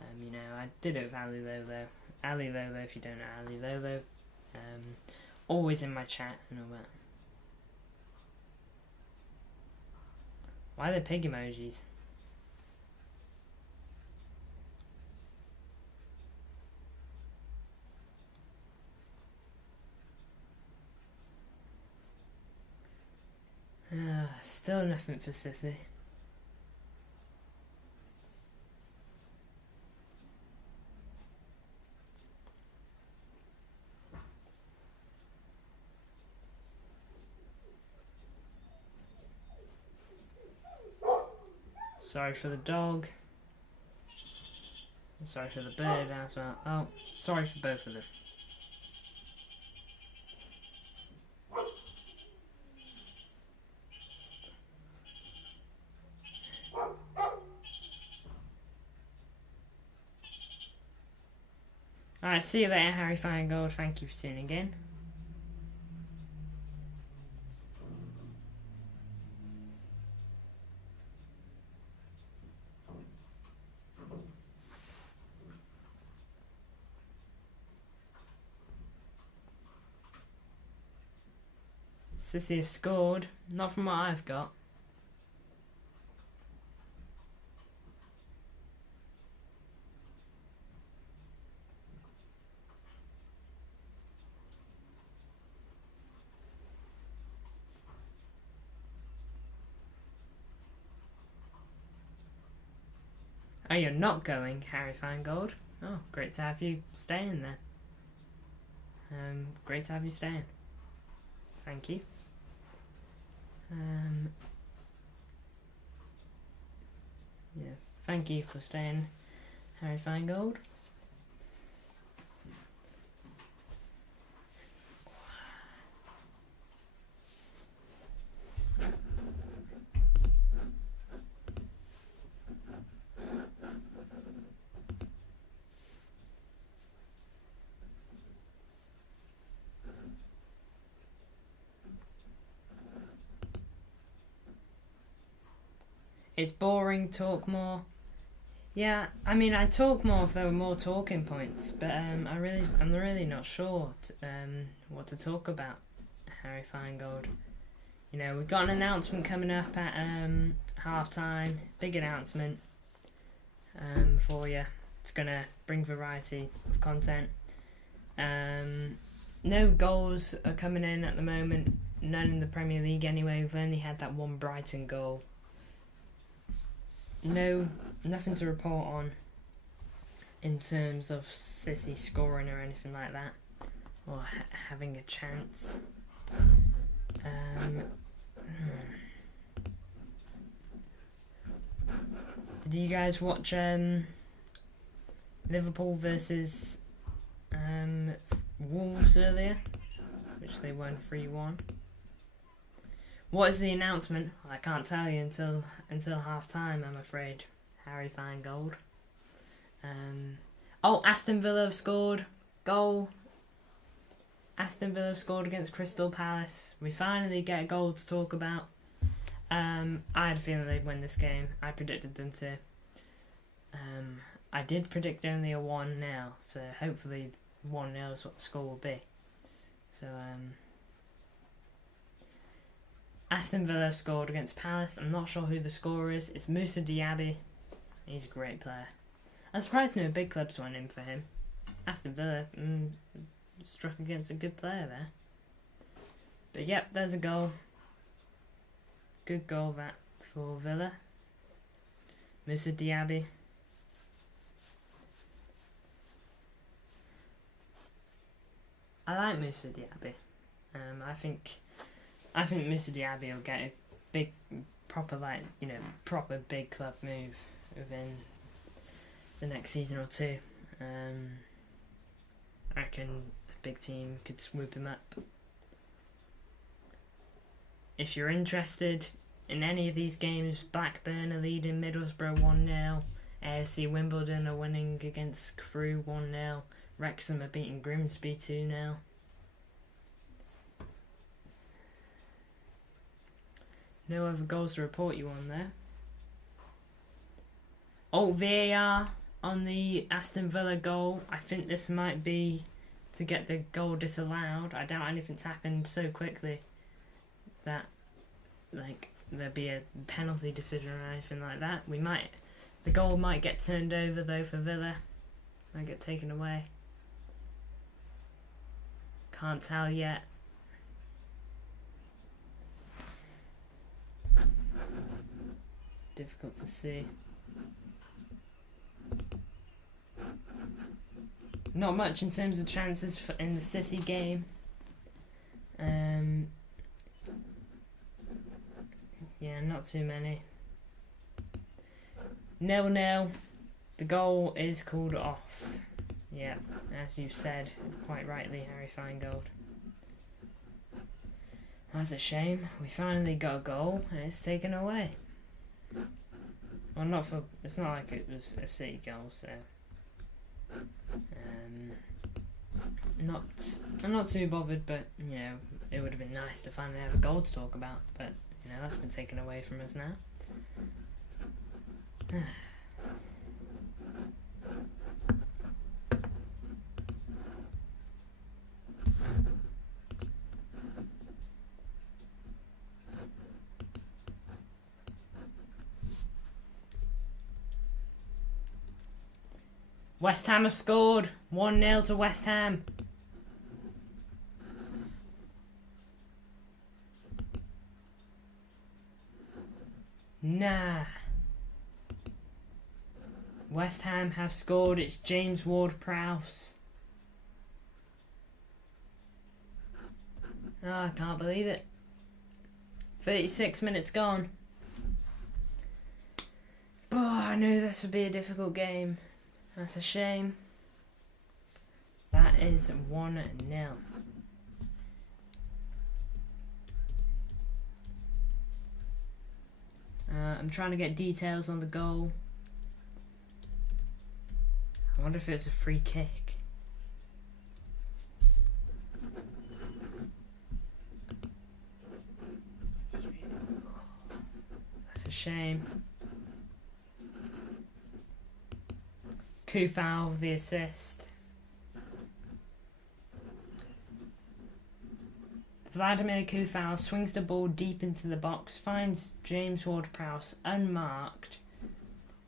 I did it with Ali Lolo. Ali Lolo, if you don't know Ali Lolo, always in my chat and all that. Why are there pig emojis? Still nothing for Sissy. Sorry for the dog. Sorry for the bird as well. Oh, sorry for both of them. Alright, see you later, Harry Feingold. Thank you for tuning in. Sissy have scored. Not from what I've got. Oh, you're not going, Harry Feingold? Oh, great to have you staying there. Great to have you staying. Thank you. Yeah, thank you for staying, Harry Feingold. It's boring, talk more. Yeah, I mean, I'd talk more if there were more talking points, but I'm really not sure what to talk about, Harry Feingold. We've got an announcement coming up at half-time, big announcement for you. It's going to bring variety of content. No goals are coming in at the moment, none in the Premier League anyway. We've only had that one Brighton goal. Nothing to report on in terms of City scoring or anything like that, or having a chance. Did you guys watch Liverpool versus Wolves earlier, which they won 3-1? What is the announcement? I can't tell you until half time, I'm afraid, Harry Feingold. Aston Villa have scored. Goal. Aston Villa have scored against Crystal Palace. We finally get a goal to talk about. I had a feeling they'd win this game. I predicted them to. I did predict only a 1-0, so hopefully 1-0 is what the score will be. So, Aston Villa scored against Palace. I'm not sure who the scorer is. It's Moussa Diaby. He's a great player. I'm surprised no big clubs went in for him. Aston Villa struck against a good player there. But yep, there's a goal. Good goal that for Villa. Moussa Diaby. I like Moussa Diaby. I think Moussa Diaby will get a big, proper big club move within the next season or two. I reckon a big team could swoop him up. if you're interested in any of these games, Blackburn are leading Middlesbrough 1-0. AFC Wimbledon are winning against Crewe 1-0. Wrexham are beating Grimsby 2-0. No other goals to report you on there. Oh, VAR on the Aston Villa goal. I think this might be to get the goal disallowed. I doubt anything's happened so quickly that there'd be a penalty decision or anything like that. The goal might get turned over though for Villa. Might get taken away. Can't tell yet. Difficult to see. Not much in terms of chances in the City game. Yeah, not too many. 0-0. The goal is called off. Yeah, as you said quite rightly, Harry Feingold. That's a shame. We finally got a goal and it's taken away. Well, it's not like it was a City goal, so I'm not too bothered, but you know, it would have been nice to finally have a goal to talk about, but you know, that's been taken away from us now. West Ham have scored. 1-0 to West Ham. Nah. West Ham have scored. It's James Ward-Prowse. Oh, I can't believe it. 36 minutes gone. Oh, I knew this would be a difficult game. That's a shame. That is 1-0. I'm trying to get details on the goal. I wonder if it's a free kick. That's a shame. Kufau, the assist. Vladimir Kufau swings the ball deep into the box, finds James Ward-Prowse unmarked,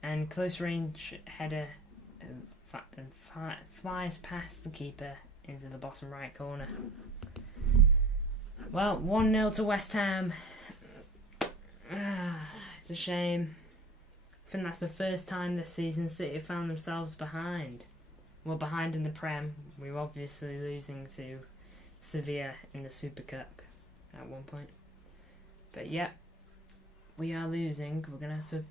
and close range header flies past the keeper into the bottom right corner. Well, 1-0 to West Ham. It's a shame. I think that's the first time this season City have found themselves behind. Well, behind in the Prem. We were obviously losing to Sevilla in the Super Cup at one point. But yeah, we are losing. We're going to have to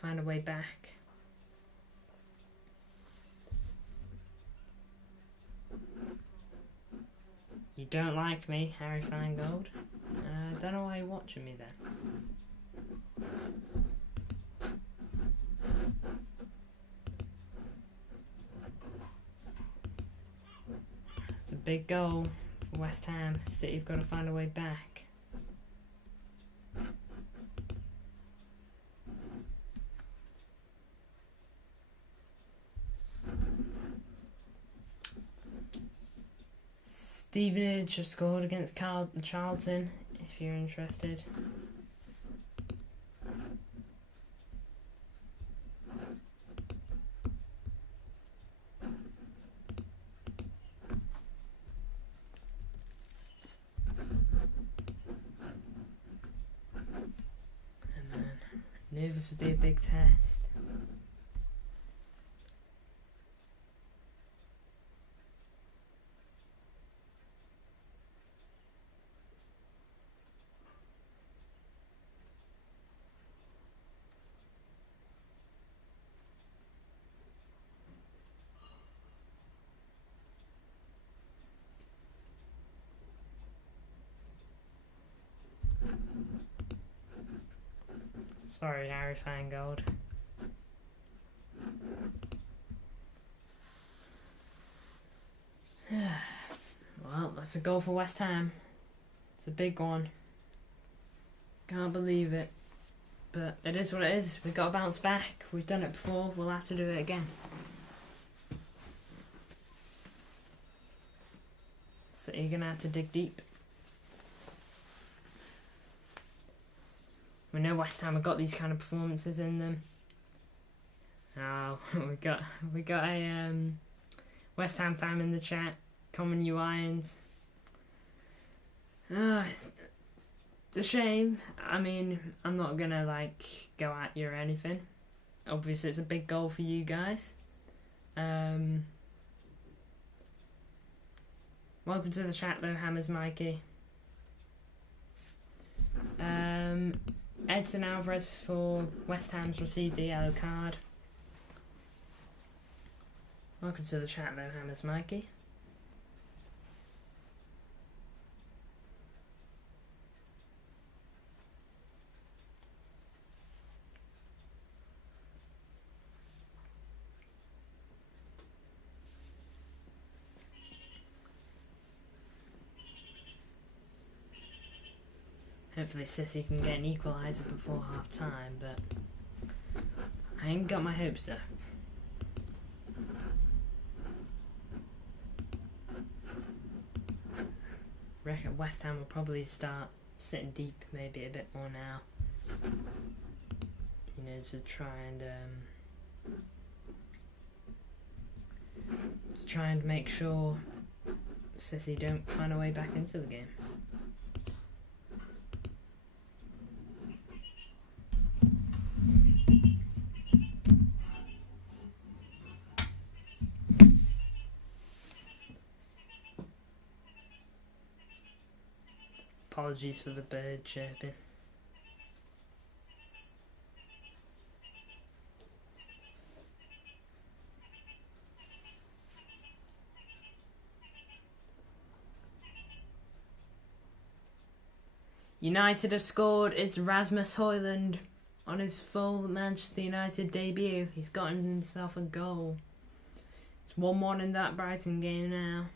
find a way back. You don't like me, Harry Feingold? I don't know why you're watching me then. It's a big goal for West Ham. City have got to find a way back. Stevenage have scored against Charlton, if you're interested. Knew this would be a big test. Sorry, Harry Fangold. Well, that's a goal for West Ham. It's a big one. Can't believe it. But it is what it is. We've got to bounce back. We've done it before. We'll have to do it again. So you're going to have to dig deep. We know West Ham have got these kind of performances in them. Oh, we got a West Ham fan in the chat. Common U Irons. It's a shame. I mean, I'm not gonna like go at you or anything. Obviously, it's a big goal for you guys. Welcome to the chat, though, Hammers Mikey. Edson Alvarez for West Ham's received the yellow card. Welcome to the chat, though, Hammers Mikey. Hopefully City can get an equaliser before half time, but I ain't got my hopes up. Reckon West Ham will probably start sitting deep maybe a bit more now. You know, to try and make sure City don't find a way back into the game. Apologies for the bird chirping. United have scored. It's Rasmus Højlund on his full Manchester United debut. He's gotten himself a goal. It's 1-1 in that Brighton game now.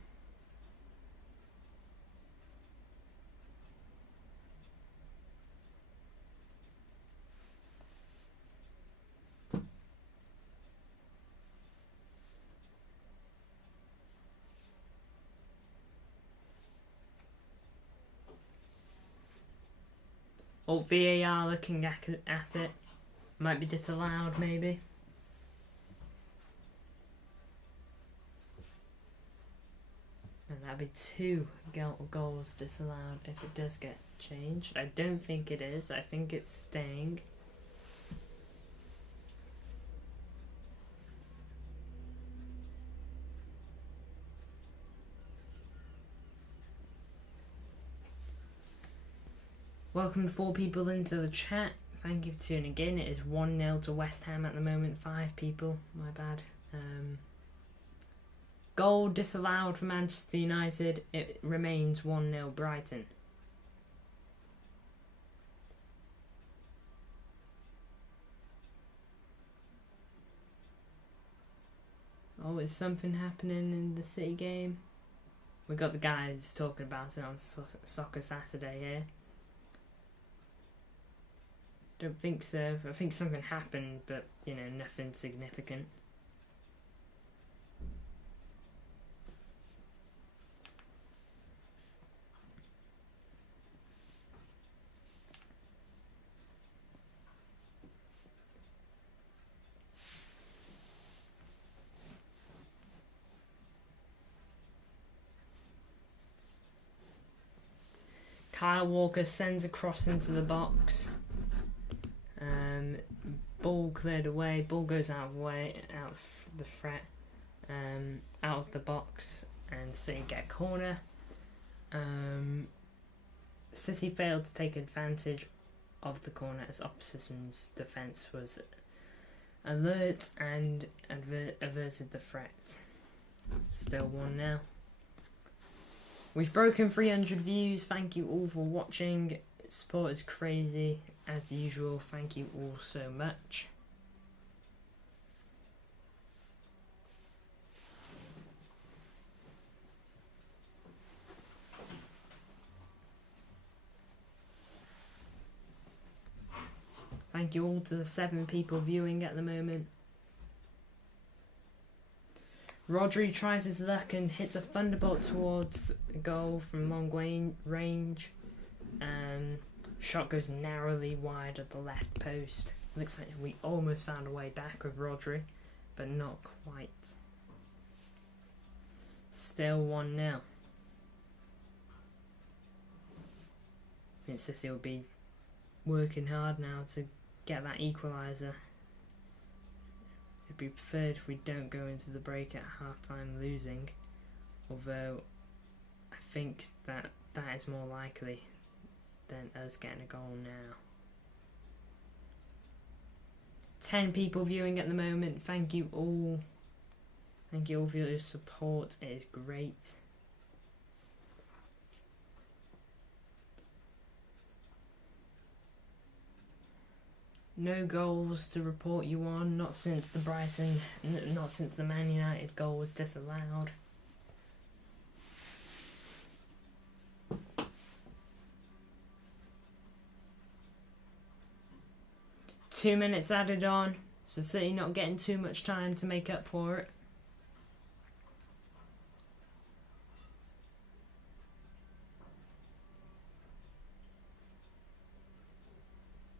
Oh, VAR looking at it. Might be disallowed, maybe. And that'd be 2 goals disallowed if it does get changed. I don't think it is. I think it's staying. Welcome 4 people into the chat. Thank you for tuning in. It is 1-0 to West Ham at the moment. 5 people. My bad. Goal disallowed for Manchester United. It remains 1-0 Brighton. Oh, is something happening in the City game? We got the guys talking about it on Soccer Saturday here. Don't think so. I think something happened, but, you know, nothing significant. Kyle Walker sends a cross into the box. Ball cleared away. Ball goes out of the threat, out of the box, and City get corner. City failed to take advantage of the corner as opposition's defence was alert and averted the threat. Still 1-0. We've broken 300 views. Thank you all for watching. Support is crazy. as usual, thank you all so much. Thank you all to the 7 people viewing at the moment. Rodri tries his luck and hits a thunderbolt towards a goal from long range. Shot goes narrowly wide at the left post. Looks like we almost found a way back with Rodri, but not quite. Still 1-0. I think City will be working hard now to get that equaliser. It'd be preferred if we don't go into the break at half-time losing, although I think that is more likely than us getting a goal now. 10 people viewing at the moment. Thank you all. Thank you all for your support. It is great. No goals to report you on, not since the Man United goal was disallowed. Two minutes added on, so City not getting too much time to make up for it.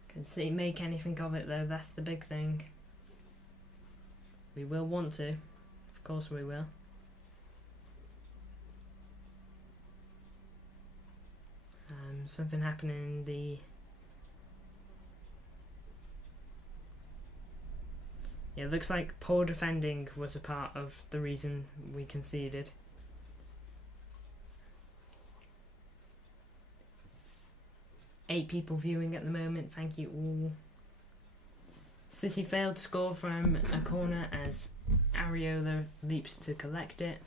Can City make anything of it though? That's the big thing. We will want to. Of course we will. Something happening in the... Yeah, it looks like poor defending was a part of the reason we conceded. Eight people viewing at the moment, thank you all. City failed to score from a corner as Areola leaps to collect it.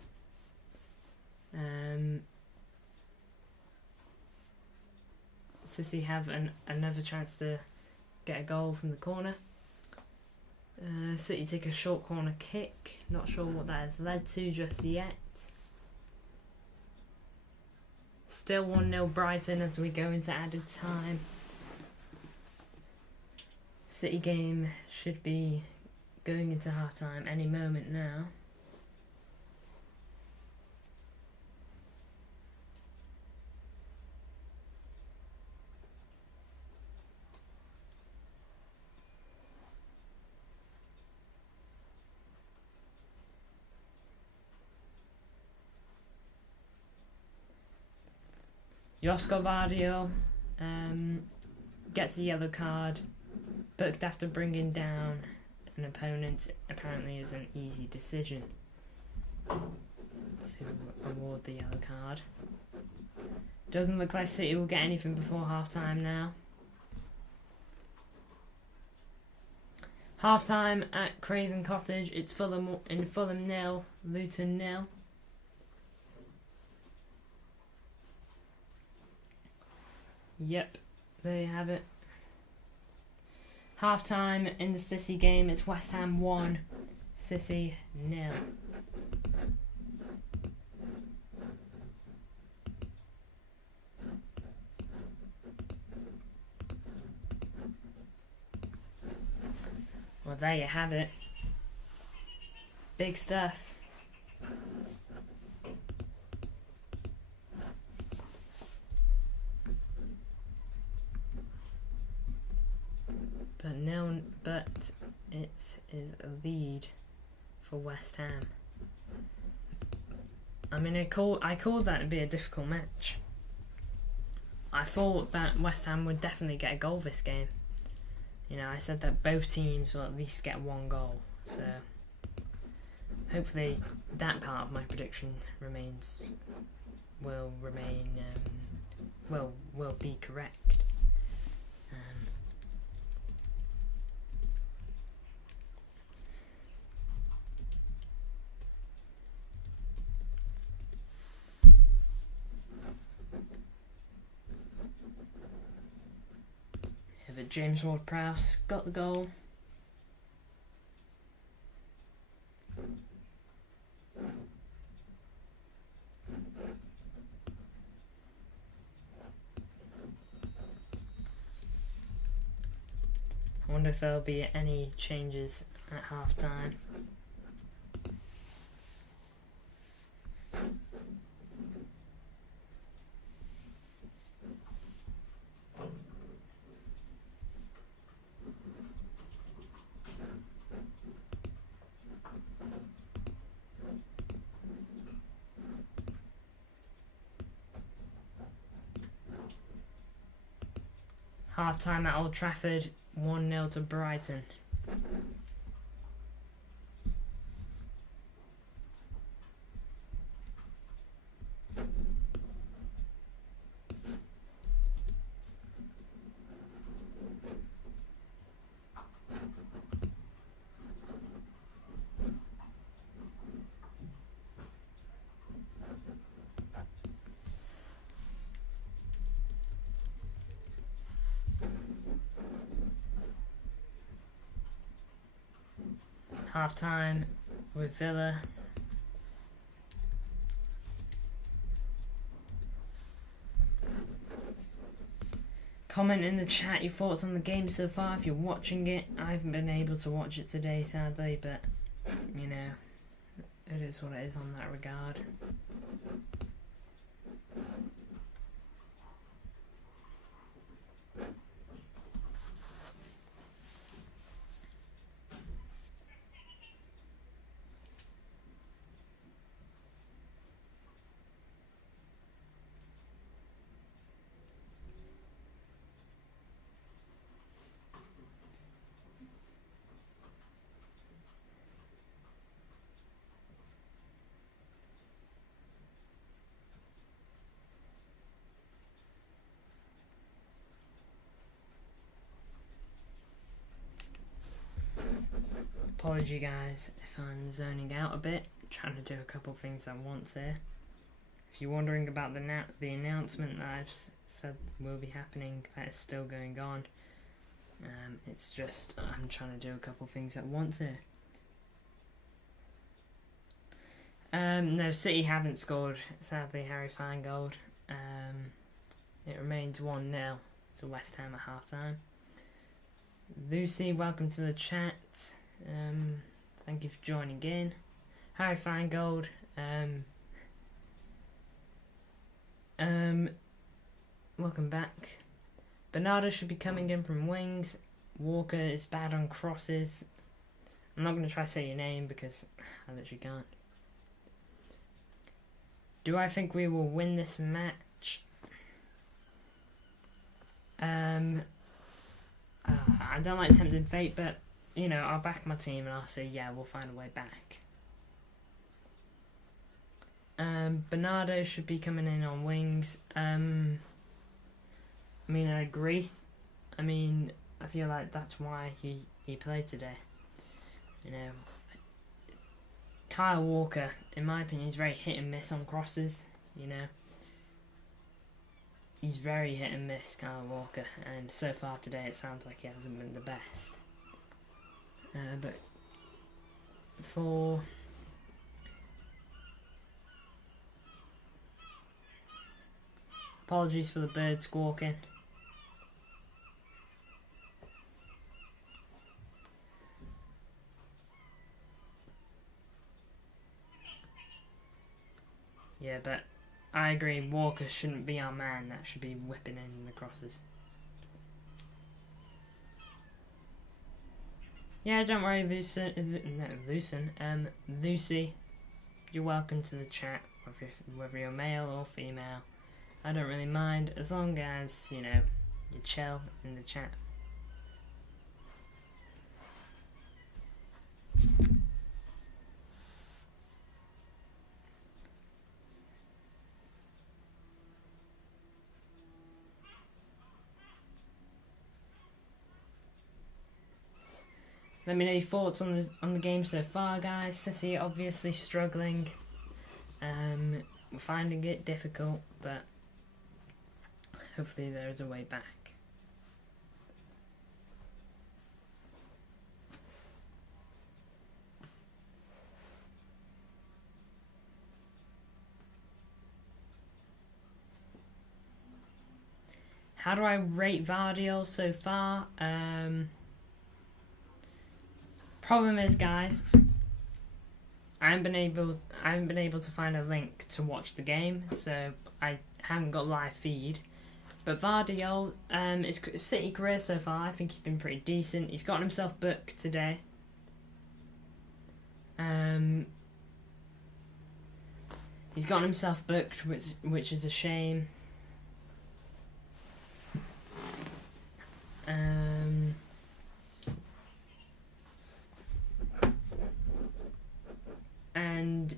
City have another chance to get a goal from the corner. City take a short corner kick. Not sure what that has led to just yet. Still 1-0 Brighton as we go into added time. City game should be going into half time any moment now. Josko Vardio gets a yellow card, booked after bringing down an opponent. Apparently it was an easy decision to award the yellow card. Doesn't look like City will get anything before half time now. Half time at Craven Cottage. It's Fulham 0, Luton 0. Yep, there you have it. Half time in the City game, it's West Ham 1, City 0. Well, there you have it. Big stuff. But it is a lead for West Ham. I mean, I called that to be a difficult match. I thought that West Ham would definitely get a goal this game. You know, I said that both teams will at least get one goal. So hopefully that part of my prediction will be correct. James Ward-Prowse got the goal. I wonder if there'll be any changes at half time. Half time at Old Trafford, 1-0 to Brighton. Half time with Villa. Comment in the chat your thoughts on the game so far if you're watching it. I haven't been able to watch it today, sadly, but you know, it is what it is on that regard. Apology guys if I'm zoning out a bit, trying to do a couple things at once here. If you're wondering about the announcement that I've said will be happening, that is still going on. It's just I'm trying to do a couple things at once here. No, City haven't scored, sadly, Harry Feingold. It remains 1-0 to West Ham at half time. Lucy, welcome to the chat. Thank you for joining in. Harry Feingold. Welcome back. Bernardo should be coming in from wings. Walker is bad on crosses. I'm not going to try to say your name because I literally can't. Do I think we will win this match? I don't like tempting fate, but you know, I'll back my team and I'll say, yeah, we'll find a way back. Bernardo should be coming in on wings. I mean, I agree. I mean, I feel like that's why he played today. You know, Kyle Walker, in my opinion, is very hit and miss on crosses. You know, he's very hit and miss, Kyle Walker, and so far today it sounds like he hasn't been the best. But for apologies for the bird squawking. Yeah, but I agree, Walker shouldn't be our man, that should be whipping in the crosses. Yeah, don't worry, Lucy, you're welcome to the chat, whether you're male or female. I don't really mind, as long as, you know, you chill in the chat. Let me know your thoughts on the game so far, guys. City obviously struggling. We're finding it difficult, but hopefully there is a way back. How do I rate Vardiol so far? Problem is, guys, I haven't been able to find a link to watch the game, so I haven't got live feed. But Vardiol, his City career so far, I think he's been pretty decent. He's gotten himself booked today. He's gotten himself booked, which is a shame. And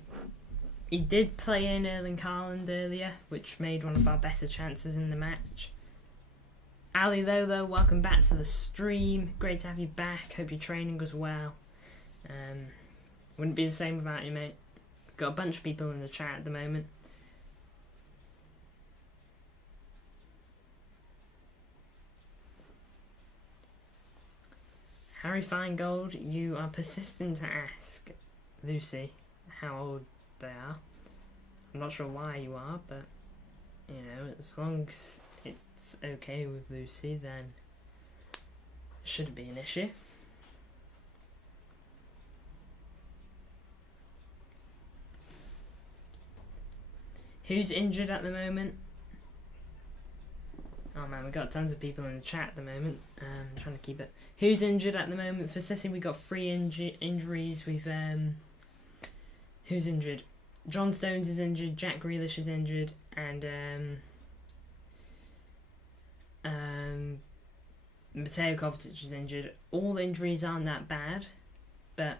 he did play in Erling Haaland earlier, which made one of our better chances in the match. Ali Lolo, welcome back to the stream. Great to have you back. Hope your training goes well. Wouldn't be the same without you, mate. Got a bunch of people in the chat at the moment. Harry Feingold, you are persistent to ask Lucy how old they are. I'm not sure why you are, but you know, as long as it's okay with Lucy, then it shouldn't be an issue. Who's injured at the moment? Oh man, we've got tons of people in the chat at the moment. I'm trying to keep it. Who's injured at the moment? For City, we got 3 injuries. We've who's injured? John Stones is injured. Jack Grealish is injured, and Mateo Kovacic is injured. All injuries aren't that bad, but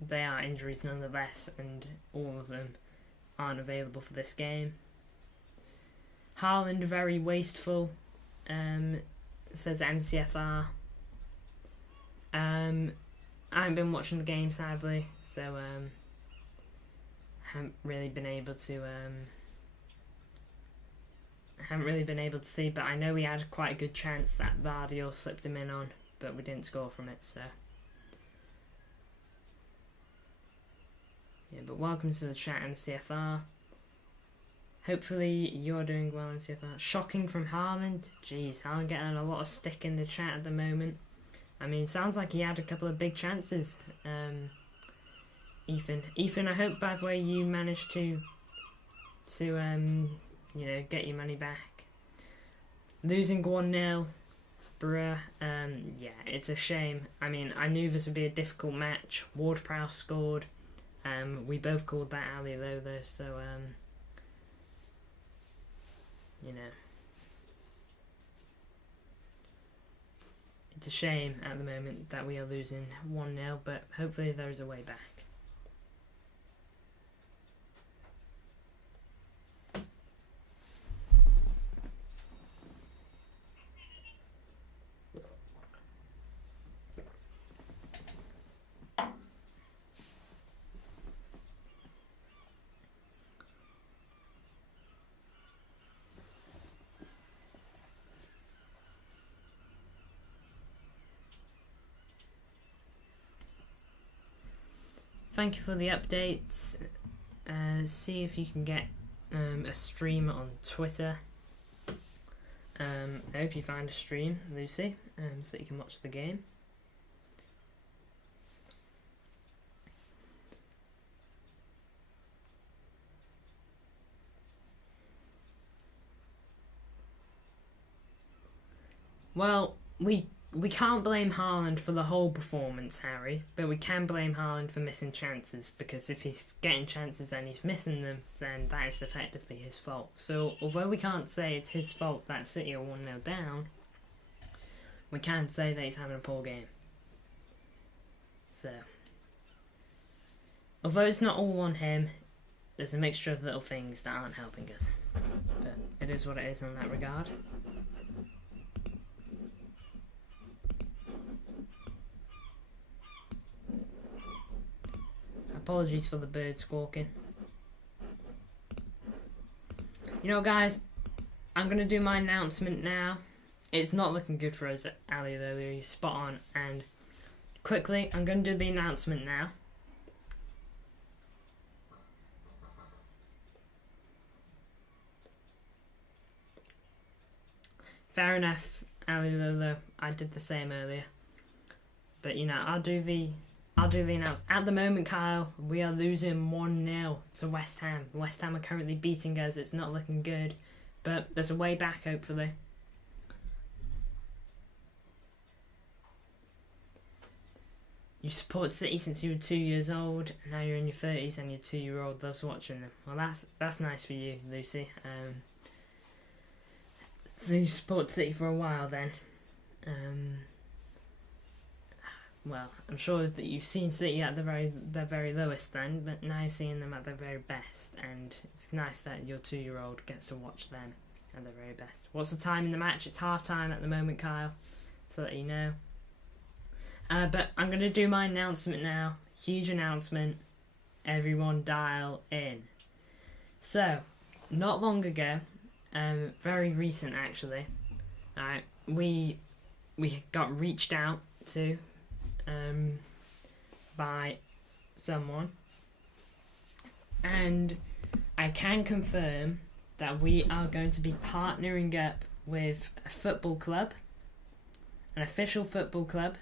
they are injuries nonetheless, and all of them aren't available for this game. Haaland very wasteful, says MCFR. I haven't been watching the game sadly, so haven't really been able to see, but I know we had quite a good chance that Vardiol slipped him in on, but we didn't score from it, so yeah. But welcome to the chat, MCFR. Hopefully you're doing well, MCFR. Shocking from Haaland. Jeez, Haaland getting a lot of stick in the chat at the moment. I mean, sounds like he had a couple of big chances. Ethan, I hope, by the way, you managed to you know, get your money back. Losing 1-0, bruh. Yeah, it's a shame. I mean, I knew this would be a difficult match. Ward-Prowse scored. We both called that Ali Low though, so you know, it's a shame at the moment that we are losing 1-0, but hopefully there is a way back. Thank you for the updates. See if you can get a stream on Twitter. I hope you find a stream, Lucy, so that you can watch the game. Well, we can't blame Haaland for the whole performance, Harry, but we can blame Haaland for missing chances, because if he's getting chances and he's missing them, then that is effectively his fault. So, although we can't say it's his fault that City are 1-0 down, we can say that he's having a poor game. So, although it's not all on him, there's a mixture of little things that aren't helping us. But it is what it is in that regard. Apologies for the bird squawking. You know, guys, I'm going to do my announcement now. It's not looking good for us, Ali, though. You're spot on. And quickly, I'm going to do the announcement now. If fair enough, Ali Lolo. I did the same earlier. But, you know, I'll do the announce. At the moment, Kyle, we are losing 1-0 to West Ham. West Ham are currently beating us. It's not looking good. But there's a way back, hopefully. You support City since you were 2 years old. Now you're in your 30s and your 2-year-old loves watching them. Well, that's nice for you, Lucy. So you support City for a while then. Well, I'm sure that you've seen City at their very lowest then, but now you're seeing them at their very best, and it's nice that your 2-year-old gets to watch them at their very best. What's the time in the match? It's half time at the moment, Kyle, to let you know. But I'm going to do my announcement now. Huge announcement. Everyone dial in. So, not long ago, very recent actually, we got reached out to by someone, and I can confirm that we are going to be partnering up with a football club, an official football club.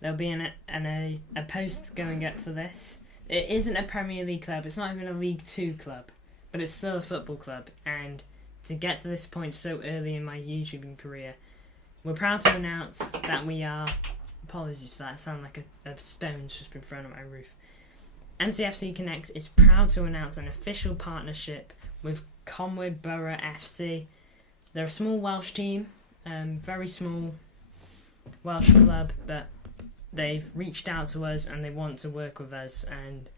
There'll be a post going up for this. It isn't a Premier League club, it's not even a League 2 club, but it's still a football club, and to get to this point so early in my YouTubing career, we're proud to announce that we are, apologies for that, it sounded like a stone's just been thrown at my roof. MCFC Connect is proud to announce an official partnership with Conwy Borough FC. They're a small Welsh team, very small Welsh club, but they've reached out to us and they want to work with us, and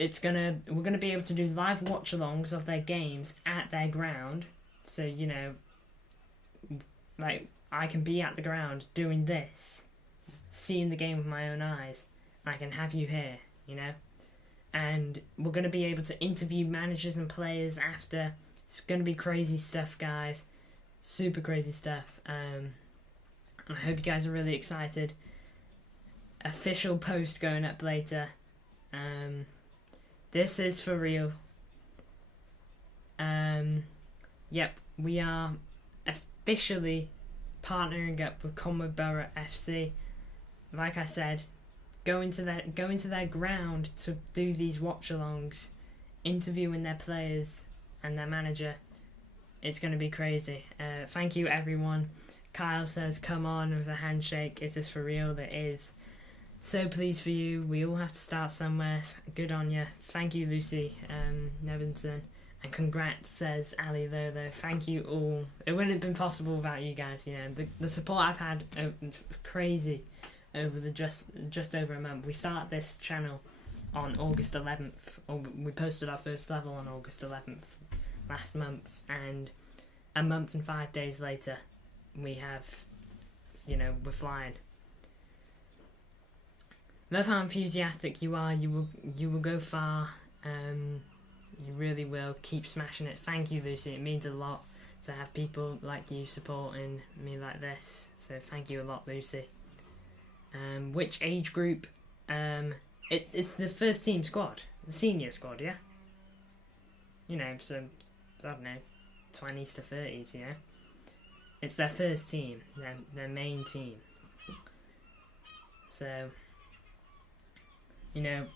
we're gonna be able to do live watch-alongs of their games at their ground. So, you know, like, I can be at the ground doing this, seeing the game with my own eyes, and I can have you here, you know. And we're gonna be able to interview managers and players after. It's gonna be crazy stuff, guys. Super crazy stuff. I hope you guys are really excited. Official post going up later. This is for real. Yep, we are officially partnering up with Conwy Borough FC. Like I said, going to their ground to do these watch-alongs, interviewing their players and their manager. It's going to be crazy. Thank you, everyone. Kyle says, come on, with a handshake. Is this for real? It is. So pleased for you. We all have to start somewhere. Good on you. Thank you, Lucy Nevinson. And congrats, says Ali Lolo. Thank you all. It wouldn't have been possible without you guys. You know, the support I've had crazy over the just over a month. We started this channel on August 11th. Or we posted our first level on August 11th last month, and a month and 5 days later, we have, you know, we're flying. Love how enthusiastic you are. You will go far. You really will. Keep smashing it. Thank you, Lucy. It means a lot to have people like you supporting me like this. So thank you a lot, Lucy. Which age group? It's the first team squad, the senior squad, yeah. You know, so I don't know, 20s to 30s. You know, it's their first team, their main team. So, you know,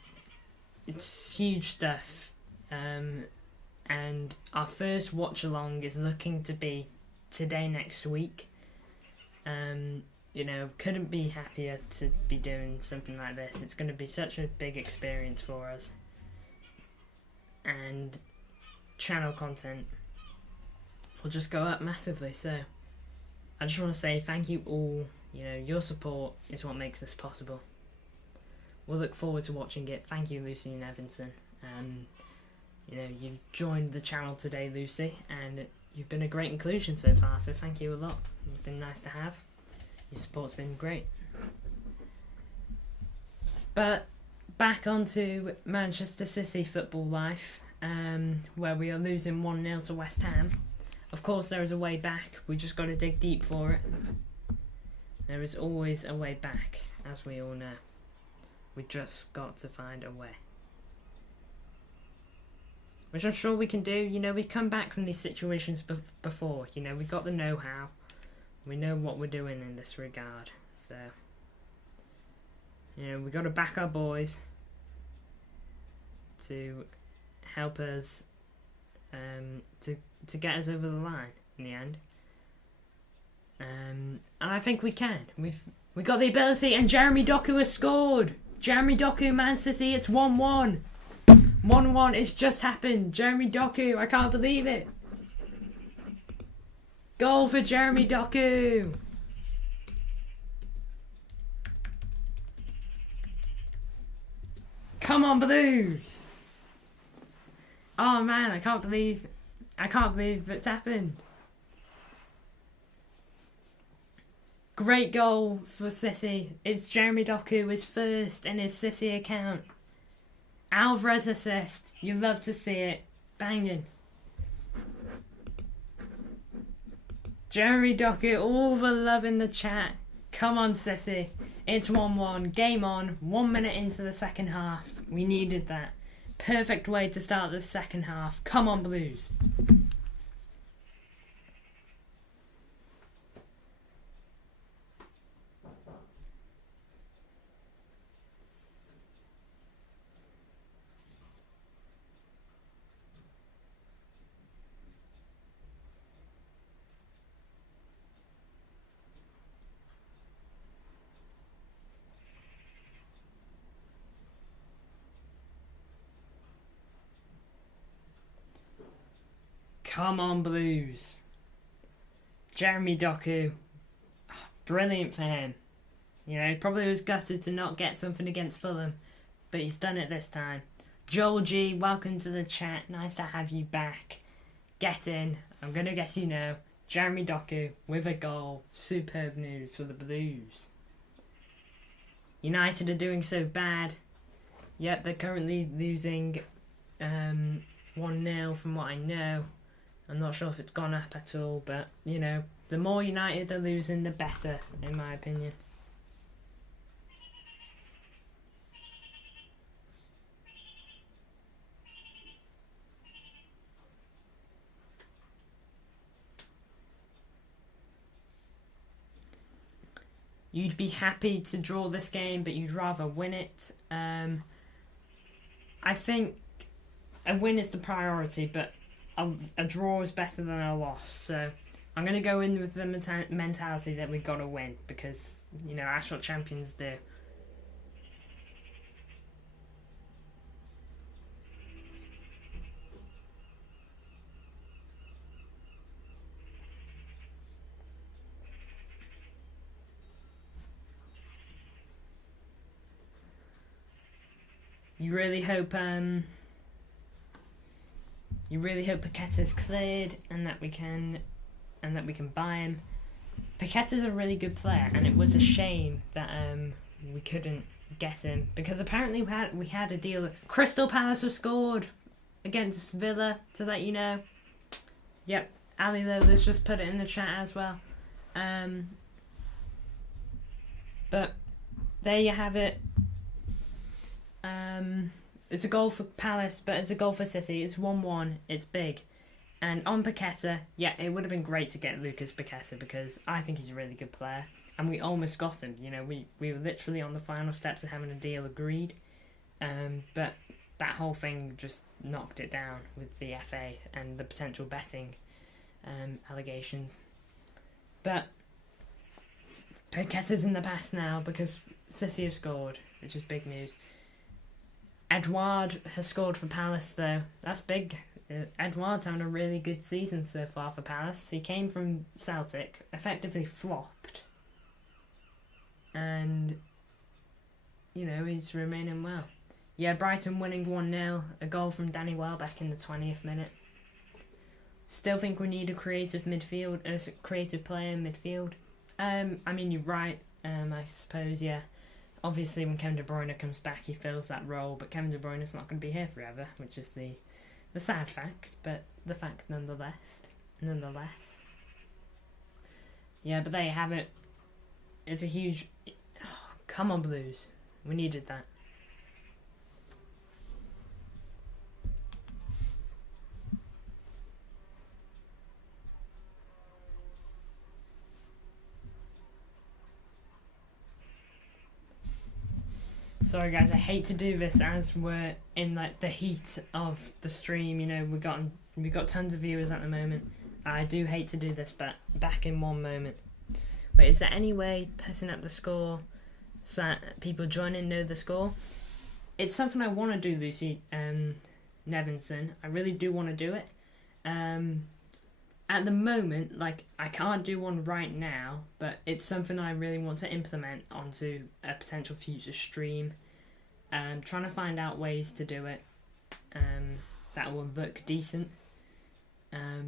it's huge stuff. And our first watch along is looking to be today next week. You know, couldn't be happier to be doing something like this. It's going to be such a big experience for us, and channel content will just go up massively. So I just want to say thank you all. You know, your support is what makes this possible. We'll look forward to watching it. Thank you, Lucy and Evanson. You know, you've joined the channel today, Lucy, and you've been a great inclusion so far, so thank you a lot. You've been nice to have. Your support's been great. But back onto Manchester City football life, where we are losing 1-0 to West Ham. Of course, there is a way back. We just got to dig deep for it. There is always a way back, as we all know. We just got to find a way. which I'm sure we can do. You know, we've come back from these situations before. You know, we've got the know-how. We know what we're doing in this regard. So, you know, we've got to back our boys to help us to get us over the line in the end. And I think we can. We got the ability, and Jeremy Doku has scored. Jeremy Doku, Man City, it's 1-1. 1-1, it's just happened. Jeremy Doku, I can't believe it. Goal for Jeremy Doku. Come on, Blues. Oh man, I can't believe it's happened. Great goal for City. It's Jeremy Doku, his first in his City account. Alvarez assist. You love to see it. Banging. Jeremy Doku, all the love in the chat. Come on, City. It's 1-1. Game on. 1 minute into the second half. We needed that. Perfect way to start the second half. Come on, Blues. Come on, Blues. Jeremy Doku. Oh, brilliant for him. You know, he probably was gutted to not get something against Fulham, but he's done it this time. Joel G, welcome to the chat. Nice to have you back. Get in. I'm going to guess you know. Jeremy Doku with a goal. Superb news for the Blues. United are doing so bad. Yep, they're currently losing 1-0 from what I know. I'm not sure if it's gone up at all, but, you know, the more United are losing, the better, in my opinion. You'd be happy to draw this game, but you'd rather win it. I think a win is the priority, but a draw is better than a loss. So I'm going to go in with the mentality that we've got to win, because, you know, that's what champions do. You really hope Paqueta's cleared and that we can buy him. Paqueta's a really good player, and it was a shame that we couldn't get him, because apparently we had a deal. Crystal Palace have scored against Villa, to let you know. Yep, Ali Lola's just put it in the chat as well. But there you have it. It's a goal for Palace, but it's a goal for City. It's 1-1. It's big. And on Paqueta, yeah, it would have been great to get Lucas Paqueta, because I think he's a really good player. And we almost got him. You know, we were literally on the final steps of having a deal agreed. But that whole thing just knocked it down with the FA and the potential betting allegations. But Paqueta's in the past now, because City have scored, which is big news. Edouard has scored for Palace, though. That's big. Edouard's having a really good season so far for Palace. He came from Celtic, effectively flopped. And, you know, he's remaining well. Yeah, Brighton winning 1-0. A goal from Danny Welbeck in the 20th minute. Still think we need a creative player in midfield. I mean, you're right, I suppose, yeah. Obviously, when Kevin De Bruyne comes back, he fills that role, but Kevin De Bruyne's not going to be here forever, which is the sad fact, but the fact nonetheless. Yeah, but there you have it. It's a huge... Oh, come on, Blues. We needed that. Sorry guys, I hate to do this as we're in like the heat of the stream. You know, we got tons of viewers at the moment. I do hate to do this, but back in one moment. Wait, is there any way posting up the score so that people joining know the score? It's something I want to do, Lucy Nevinson. I really do want to do it. At the moment, like, I can't do one right now, but it's something I really want to implement onto a potential future stream. Trying to find out ways to do it that will look decent.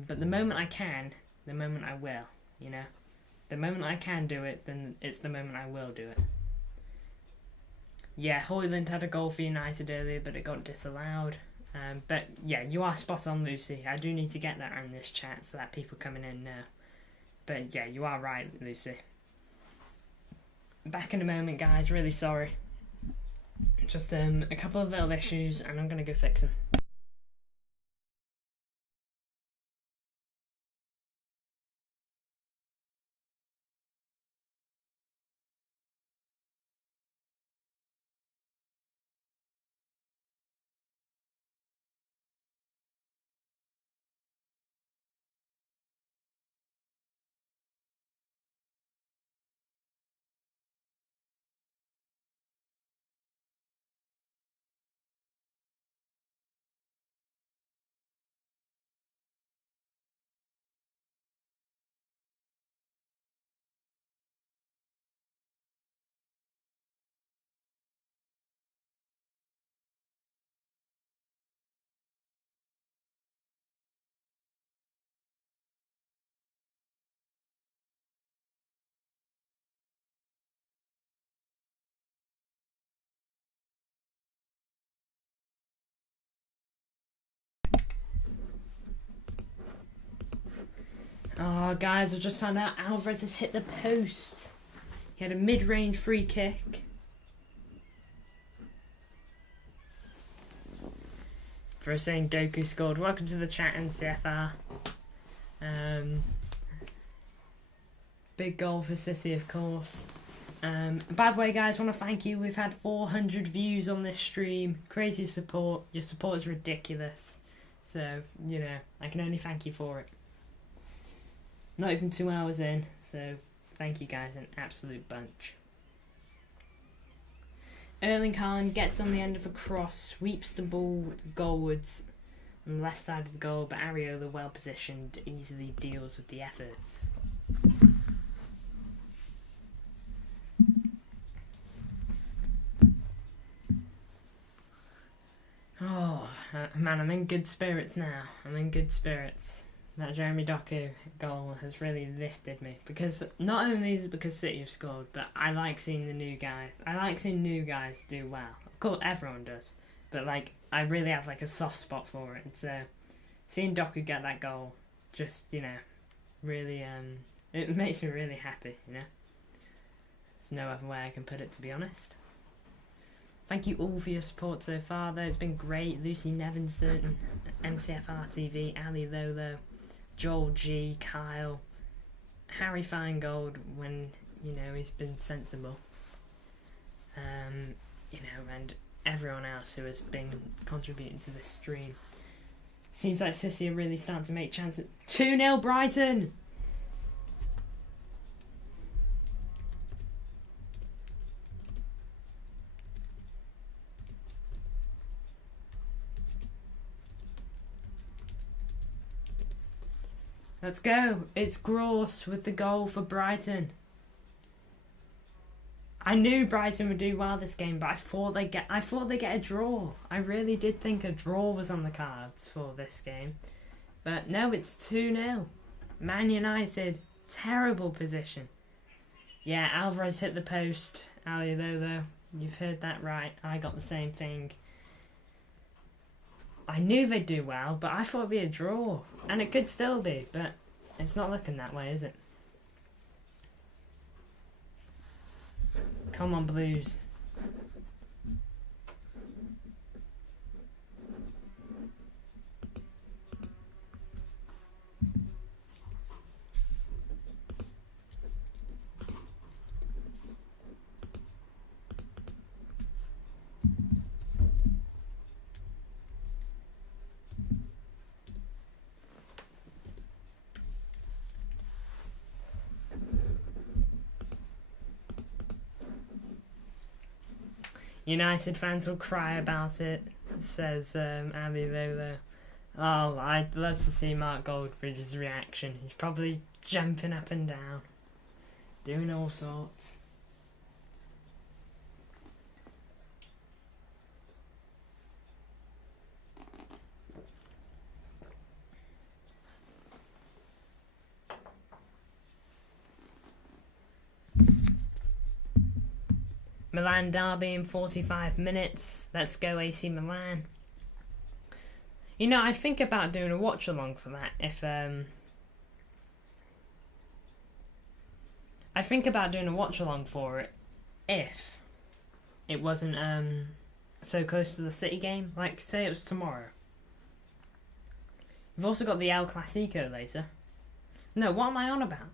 But the moment I can, the moment I will, you know. The moment I can do it, then it's the moment I will do it. Yeah, Hoyland had a goal for United earlier, but it got disallowed. But yeah, you are spot on, Lucy. I do need to get that on this chat so that people coming in know. But yeah, you are right, Lucy. Back in a moment, guys. Really sorry. Just a couple of little issues, and I'm gonna go fix them. Oh, guys, I just found out Alvarez has hit the post. He had a mid-range free kick. For saying Doku scored. Welcome to the chat, NCFR. Big goal for City, of course. By the way, guys, I want to thank you. We've had 400 views on this stream. Crazy support. Your support is ridiculous. So, you know, I can only thank you for it. Not even 2 hours in, so thank you guys, an absolute bunch. Erling Haaland gets on the end of a cross, sweeps the ball goalwards on the left side of the goal, but Areola, well positioned, easily deals with the effort. Oh, man, I'm in good spirits now. I'm in good spirits. That Jeremy Doku goal has really lifted me, because not only is it because City have scored, but I like seeing the new guys. I like seeing new guys do well. Of course, everyone does, but like I really have like a soft spot for it. And so seeing Doku get that goal, just, you know, really it makes me really happy. You know, there's no other way I can put it, to be honest. Thank you all for your support so far, though. It's been great. Lucy Nevinson, NCFR TV, Ali Lolo, Joel G, Kyle, Harry Feingold, when, you know, he's been sensible. You know, and everyone else who has been contributing to this stream. Seems like City are really starting to make chances. 2-0 Brighton! Let's go. It's Gross with the goal for Brighton. I knew Brighton would do well this game, but I thought they get a draw. I really did think a draw was on the cards for this game. But no, it's 2-0. Man United, terrible position. Yeah, Alvarez hit the post. Ali Lolo, you've heard that right. I got the same thing. I knew they'd do well, but I thought it'd be a draw. And it could still be, but it's not looking that way, is it? Come on, Blues. United fans will cry about it, says Abby Lolo. Oh, I'd love to see Mark Goldbridge's reaction. He's probably jumping up and down, doing all sorts. Milan derby in 45 minutes. Let's go AC Milan. I'd think about doing a watch along for that if I'd think about doing a watch along for it if it wasn't so close to the City game. Like, say it was tomorrow. We've also got the El Clasico later. No, what am I on about?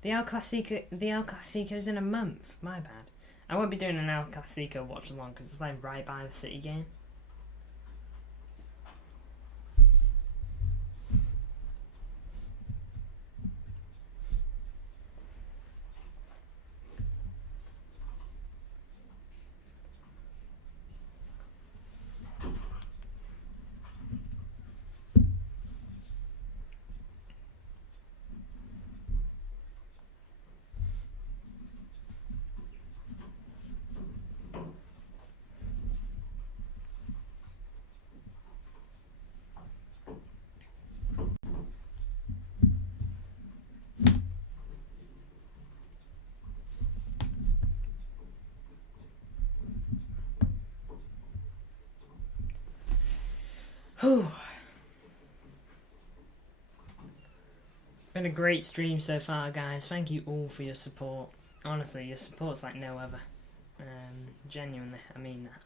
The El Clasico's in a month. My bad. I won't be doing an El Clasico watch along because it's like right by the City game. Whew. Been a great stream so far, guys. Thank you all for your support. Honestly, your support's like no other. Genuinely, I mean that.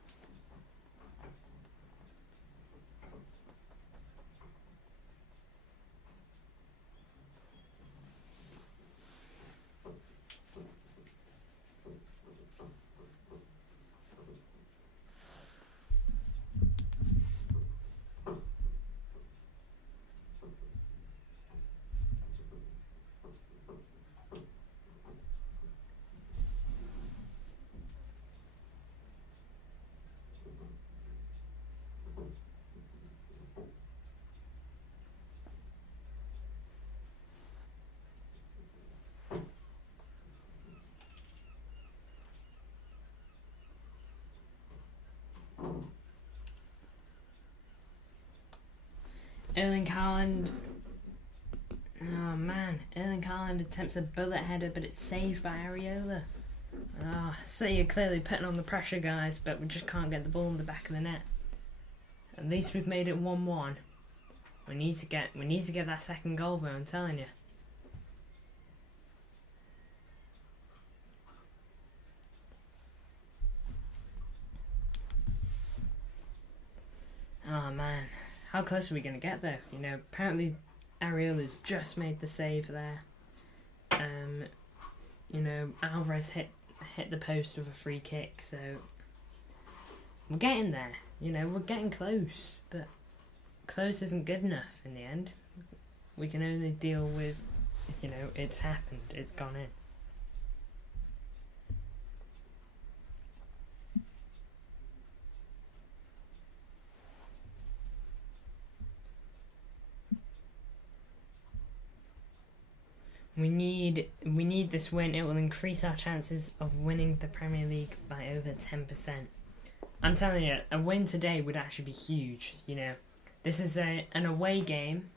Erling Haaland. Oh man, Erling Haaland attempts a bullet header, but it's saved by Areola. City are clearly putting on the pressure, guys, but we just can't get the ball in the back of the net. At least we've made it 1-1. We need to get that second goal, though. I'm telling you. Oh man. How close are we going to get there? Apparently Areola's just made the save there. Alvarez hit the post with a free kick, so we're getting there. We're getting close, but close isn't good enough in the end. We can only deal with, it's happened, it's gone in. We need this win. It will increase our chances of winning the Premier League by over 10%. I'm telling you, a win today would actually be huge. This is an away game.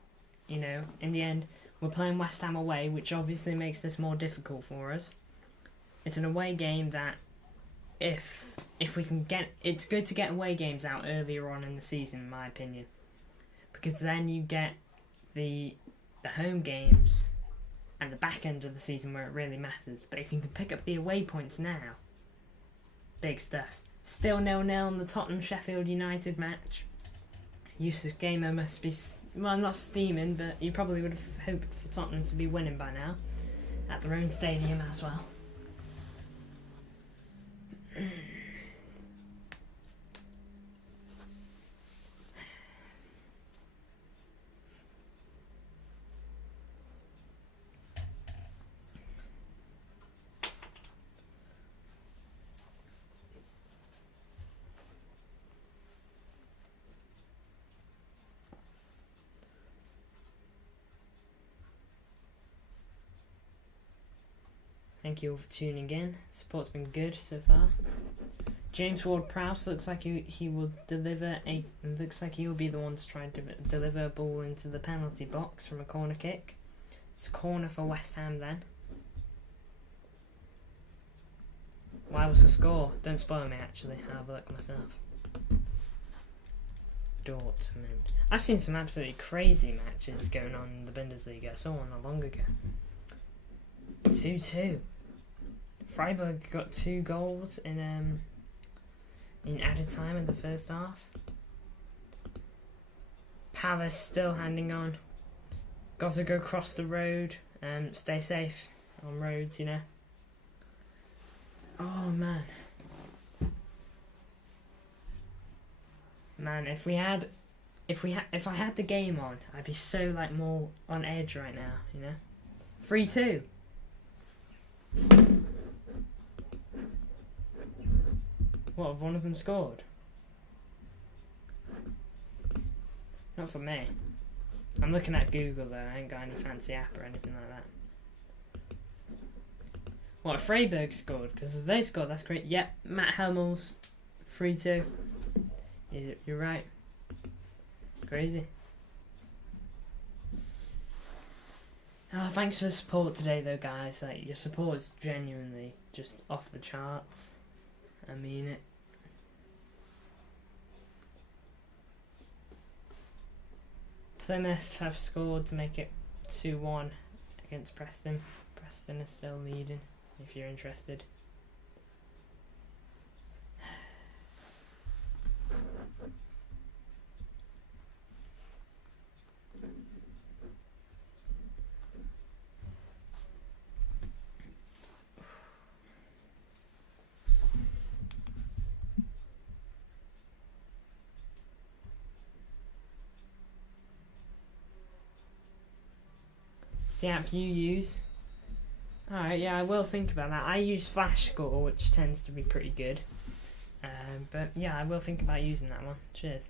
In the end, we're playing West Ham away, which obviously makes this more difficult for us. It's an away game that, if we can get, it's good to get away games out earlier on in the season, in my opinion, because then you get the home games and the back end of the season where it really matters. But if you can pick up the away points now, big stuff. Still 0-0 in the Tottenham-Sheffield United match. Yusuf Gamer must be, well, not steaming, but you probably would have hoped for Tottenham to be winning by now, at their own stadium as well. Thank you all for tuning in. Support's been good so far. James Ward-Prowse looks like he will deliver a. Looks like he will be the one to try and deliver a ball into the penalty box from a corner kick. It's a corner for West Ham then. Why was the score? Don't spoil me. Actually, I'll have a look myself. Dortmund. I've seen some absolutely crazy matches going on in the Bundesliga. I saw one not long ago. 2-2. Freiburg got 2 goals in added time in the first half. Palace still handing on. Got to go across the road. Stay safe on roads, you know. Oh man. Man, if I had the game on, I'd be so like more on edge right now, you know. 3-2. What, have one of them scored? Not for me. I'm looking at Google though, I ain't got any fancy app or anything like that. What, Freiburg scored? Because if they scored, that's great. Yep, Matt Hummels, 3-2. You're right. Crazy. Oh, thanks for the support today though, guys. Like, your support is genuinely just off the charts. I mean it. Plymouth have scored to make it 2-1 against Preston. Preston is still leading, if you're interested. The app you use. Alright, yeah, I will think about that. I use Flash Score, which tends to be pretty good. But yeah, I will think about using that one. Cheers.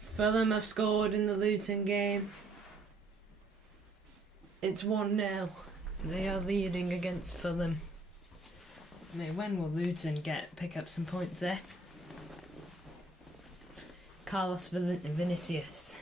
Fulham have scored in the Luton game. It's 1-0. They are leading against Fulham. I mean, when will Luton pick up some points there? Carlos Vinicius.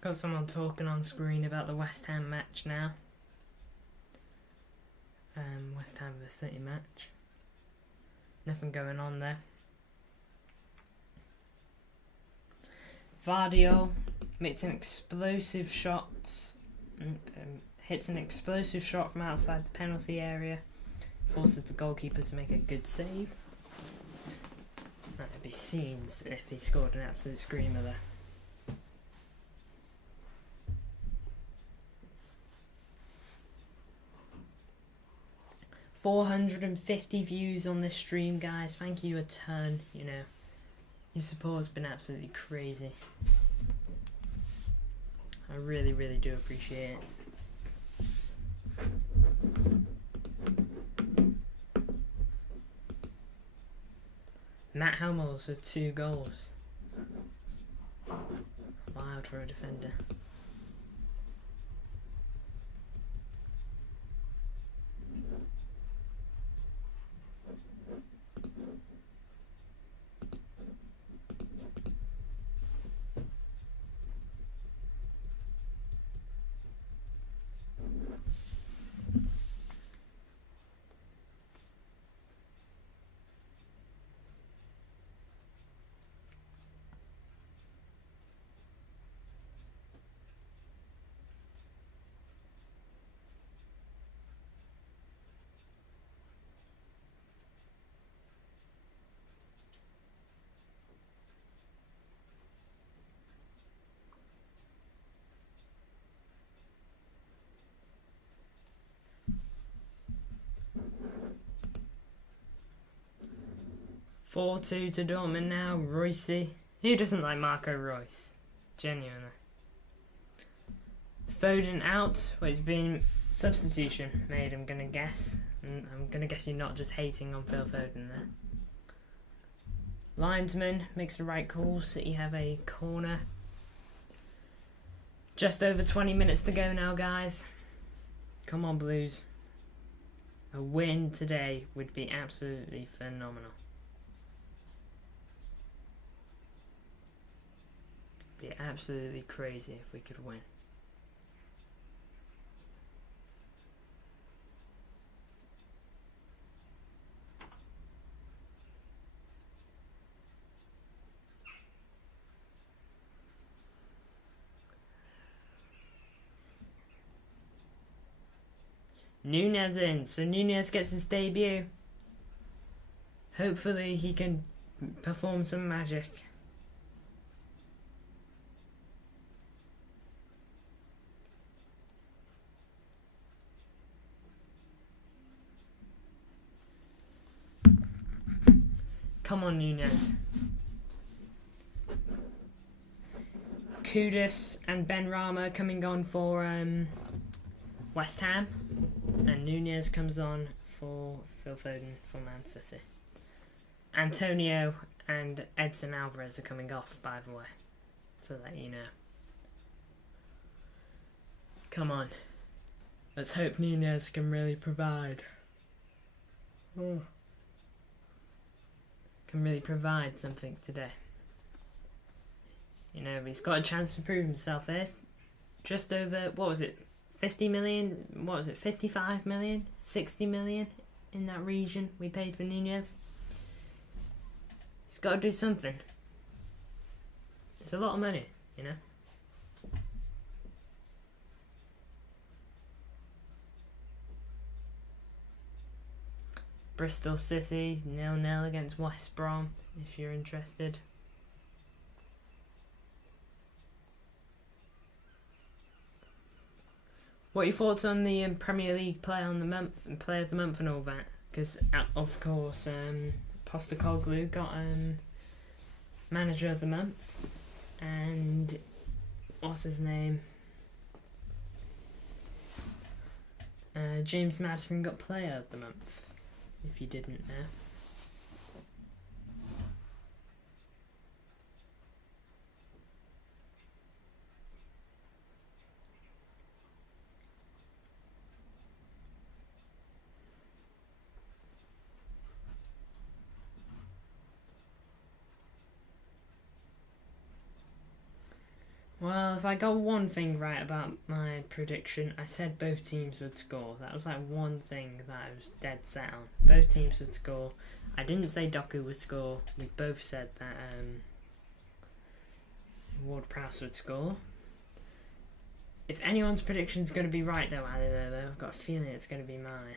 Got someone talking on screen about the West Ham match now. West Ham vs City match. Nothing going on there. Vardio makes an explosive shot. Hits an explosive shot from outside the penalty area. Forces the goalkeeper to make a good save. That'd be scenes if he scored an absolute screamer there. 450 views on this stream, guys. Thank you a ton. You know, your support's been absolutely crazy. I really, really do appreciate it. Matt Hummels with 2 goals. Wow. loud for a defender. (4-2) to Dortmund now. Royce. Who doesn't like Marco Reus? Genuinely. Foden out. Well, it's been substitution made, I'm going to guess. And I'm going to guess you're not just hating on Phil Foden there. Linesman makes the right call. City have a corner. Just over 20 minutes to go now, guys. Come on, Blues. A win today would be absolutely phenomenal. Be absolutely crazy if we could win. Nunez in, so Nunez gets his debut. Hopefully he can perform some magic. Come on, Nunez. Kudus and Ben Rama coming on for West Ham. And Nunez comes on for Phil Foden for Man City. Antonio and Edson Alvarez are coming off, by the way. So that you know. Come on. Let's hope Nunez can really provide. Oh. Can really provide something today. You know, he's got a chance to prove himself here. Just over, what was it, 50 million? What was it, 55 million? 60 million in that region we paid for Nunez. He's got to do something. It's a lot of money, you know. Bristol City 0-0 against West Brom, if you're interested. What are your thoughts on the Premier League Player on the Month and Player of the Month and all that? Because of course, Postecoglou got Manager of the Month, and what's his name? James Maddison got Player of the Month. If you didn't know. Well, if I got one thing right about my prediction, I said both teams would score. That was like one thing that I was dead set on. Both teams would score. I didn't say Doku would score. We both said that Ward-Prowse would score. If anyone's prediction is going to be right though, I've got a feeling it's going to be mine.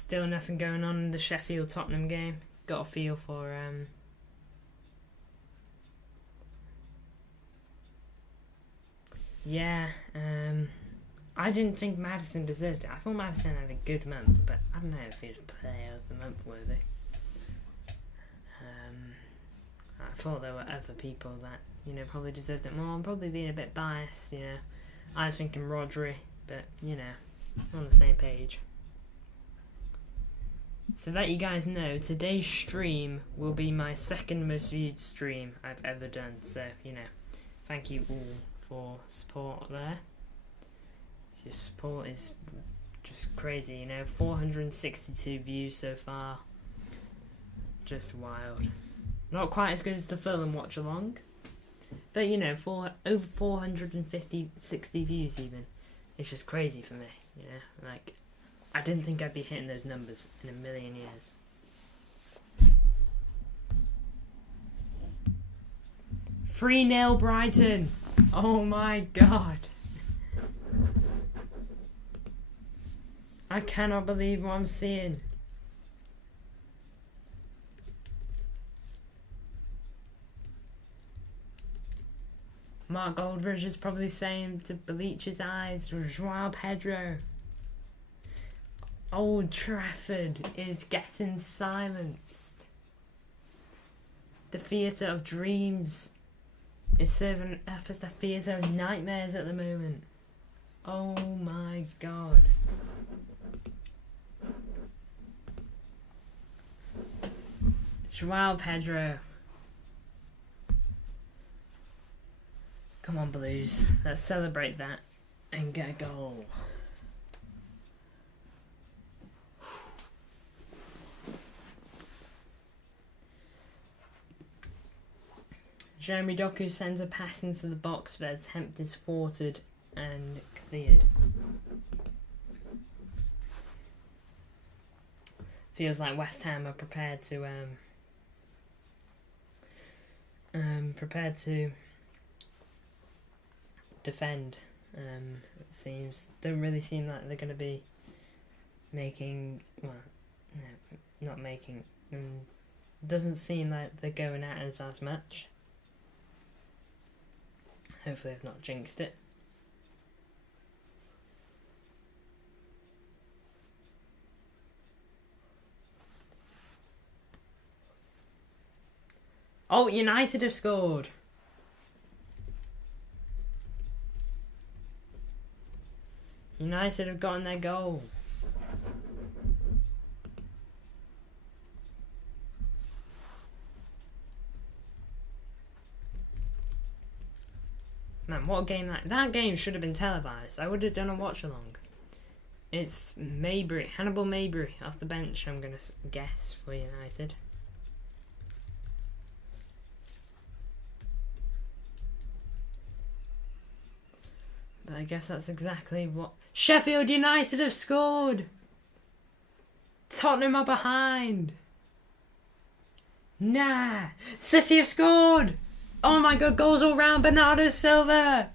Still nothing going on in the Sheffield-Tottenham game. Got a feel for... I didn't think Maddison deserved it. I thought Maddison had a good month, but I don't know if he was player of the month worthy. I thought there were other people that, you know, probably deserved it more. I'm probably being a bit biased, you know. I was thinking Rodri, but, you know, we're on the same page. So that you guys know, today's stream will be my second most viewed stream I've ever done. So, you know, thank you all for support there. Your support is just crazy, you know. 462 views so far. Just wild. Not quite as good as the film Watchalong, but you know, over 460 views even. It's just crazy for me, you know. Like, I didn't think I'd be hitting those numbers in a million years. 3-0 Brighton. Oh my god. I cannot believe what I'm seeing. Mark Goldridge is probably saying to bleach his eyes, João Pedro. Old Trafford is getting silenced. The theatre of dreams is serving up as the theatre of nightmares at the moment. Oh my god. João Pedro. Come on, Blues. Let's celebrate that and get a goal. Jeremy Doku sends a pass into the box, but attempt is thwarted and cleared. Feels like West Ham are prepared to defend. It seems don't really seem like they're going to be making. Well, no, not making. Doesn't seem like they're going at us as much. Hopefully, I've not jinxed it. Oh, United have scored. United have gotten their goal. Man, what a game that game should have been televised. I would have done a watch along. It's Maybury, Hannibal Maybury off the bench, I'm going to guess, for United. But I guess that's exactly what... Sheffield United have scored! Tottenham are behind! Nah! City have scored! Oh my god, goals all round! Bernardo Silva!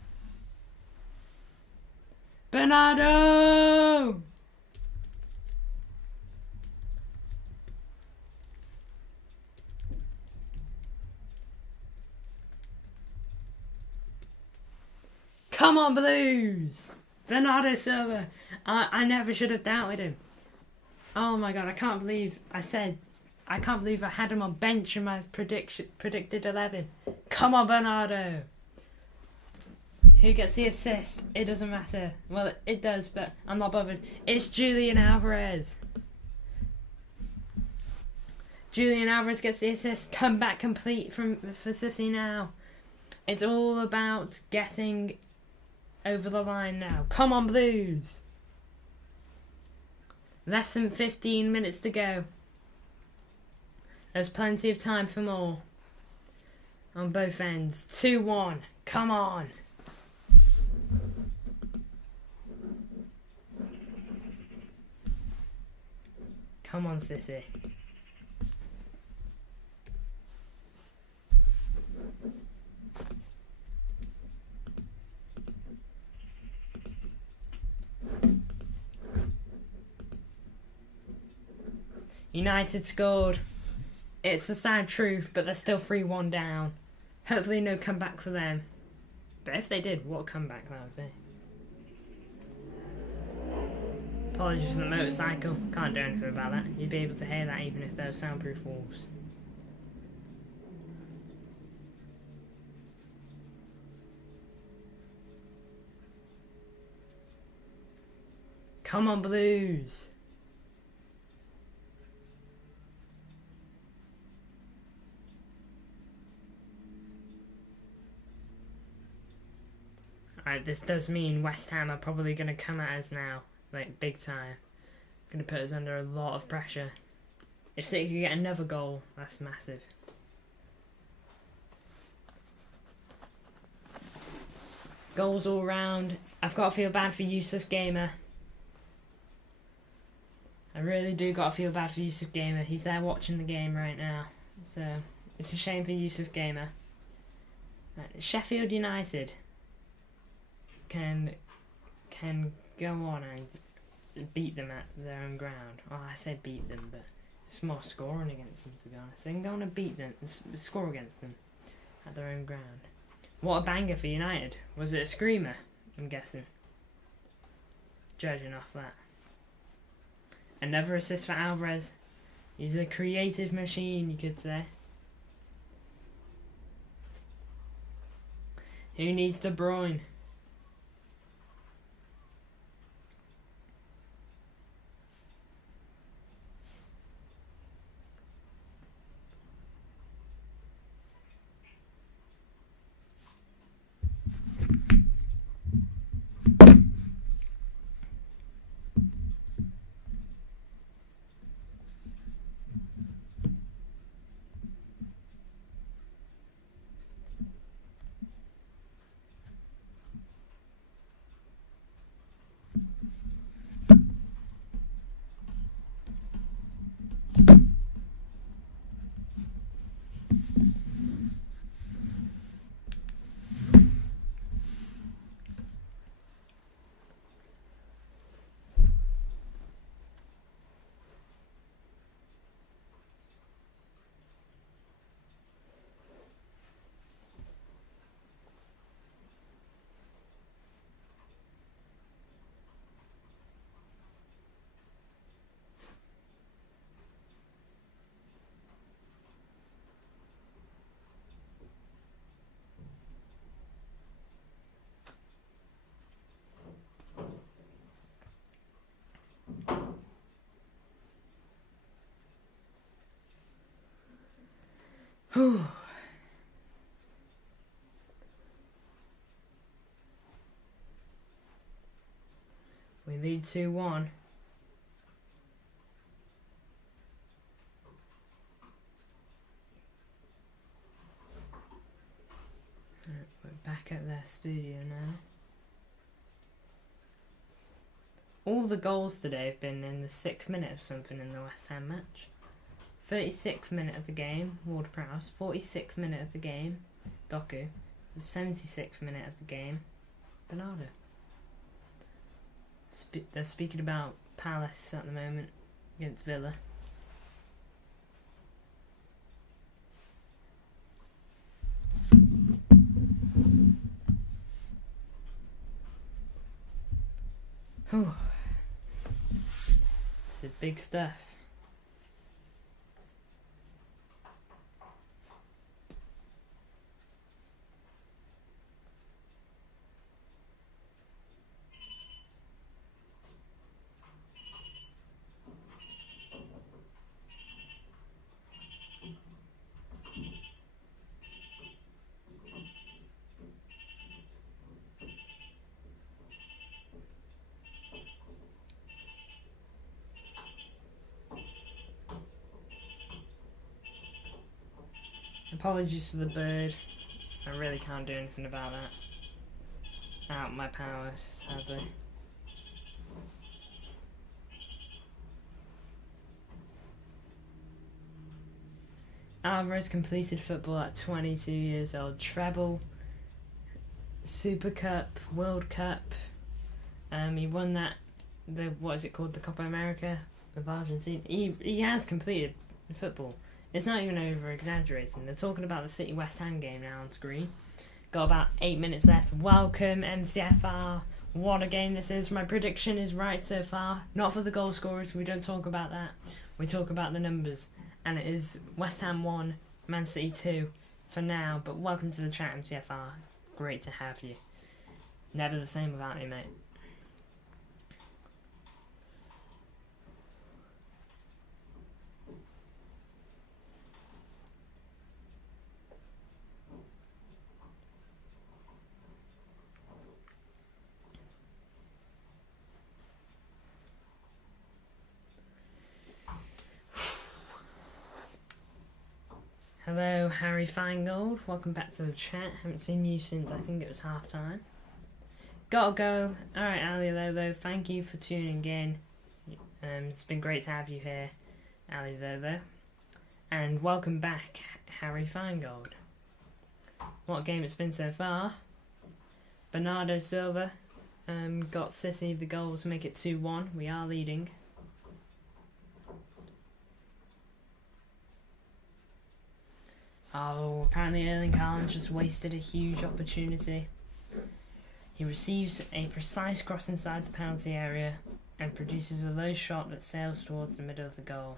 Bernardo! Come on, Blues! Bernardo Silva. I never should have doubted him. Oh my god, I can't believe I had him on bench in my predicted 11. Come on, Bernardo! Who gets the assist? It doesn't matter. Well, it does, but I'm not bothered. It's Julian Alvarez. Julian Alvarez gets the assist. Come back complete for City now. It's all about getting over the line now. Come on, Blues! Less than 15 minutes to go. There's plenty of time for more. On both ends. 2-1. Come on! Come on, City. United scored. It's the sad truth, but they're still 3-1 down. Hopefully no comeback for them. But if they did, what a comeback that would be. Apologies for the motorcycle. Can't do anything about that. You'd be able to hear that even if there were soundproof walls. Come on, Blues! Alright, this does mean West Ham are probably going to come at us now, like big time. Going to put us under a lot of pressure. If City could get another goal, that's massive. Goals all round. I've got to feel bad for Yusuf Gamer. I really do got to feel bad for Yusuf Gamer. He's there watching the game right now. So, it's a shame for Yusuf Gamer. Sheffield United can go on and beat them at their own ground. Oh, I say beat them, but it's more scoring against them, to be honest. They can go on and beat them, score against them at their own ground. What a banger for United. Was it a screamer? I'm guessing. Judging off that. Another assist for Alvarez. He's a creative machine, you could say. Who needs De Bruyne? Whew. We lead 2-1. We're back at their studio now. All the goals today have been in the 6th minute of something in the West Ham match. 36th minute of the game, Ward-Prowse. 46th minute of the game, Doku. The 76th minute of the game, Bernardo. They're speaking about Palace at the moment against Villa. Whew. This is big stuff. Apologies for the bird. I really can't do anything about that. Out of my power, sadly. Alvarez completed football at 22 years old. Treble, Super Cup, World Cup. He won that, what is it called, the Copa America with Argentina. He has completed football. It's not even over exaggerating. They're talking about the City West Ham game now on screen. Got about 8 minutes left. Welcome, MCFR. What a game this is. My prediction is right so far. Not for the goal scorers. We don't talk about that. We talk about the numbers. And it is West Ham 1, Man City 2 for now. But welcome to the chat, MCFR. Great to have you. Never the same without me, mate. Hello, Harry Feingold. Welcome back to the chat. Haven't seen you since I think it was half time. Gotta go. Alright, Ali Lolo, thank you for tuning in. It's been great to have you here, Ali Lolo. And welcome back, Harry Feingold. What a game it's been so far. Bernardo Silva got City the goal to make it 2-1. We are leading. Oh, apparently Erling Haaland just wasted a huge opportunity. He receives a precise cross inside the penalty area and produces a low shot that sails towards the middle of the goal.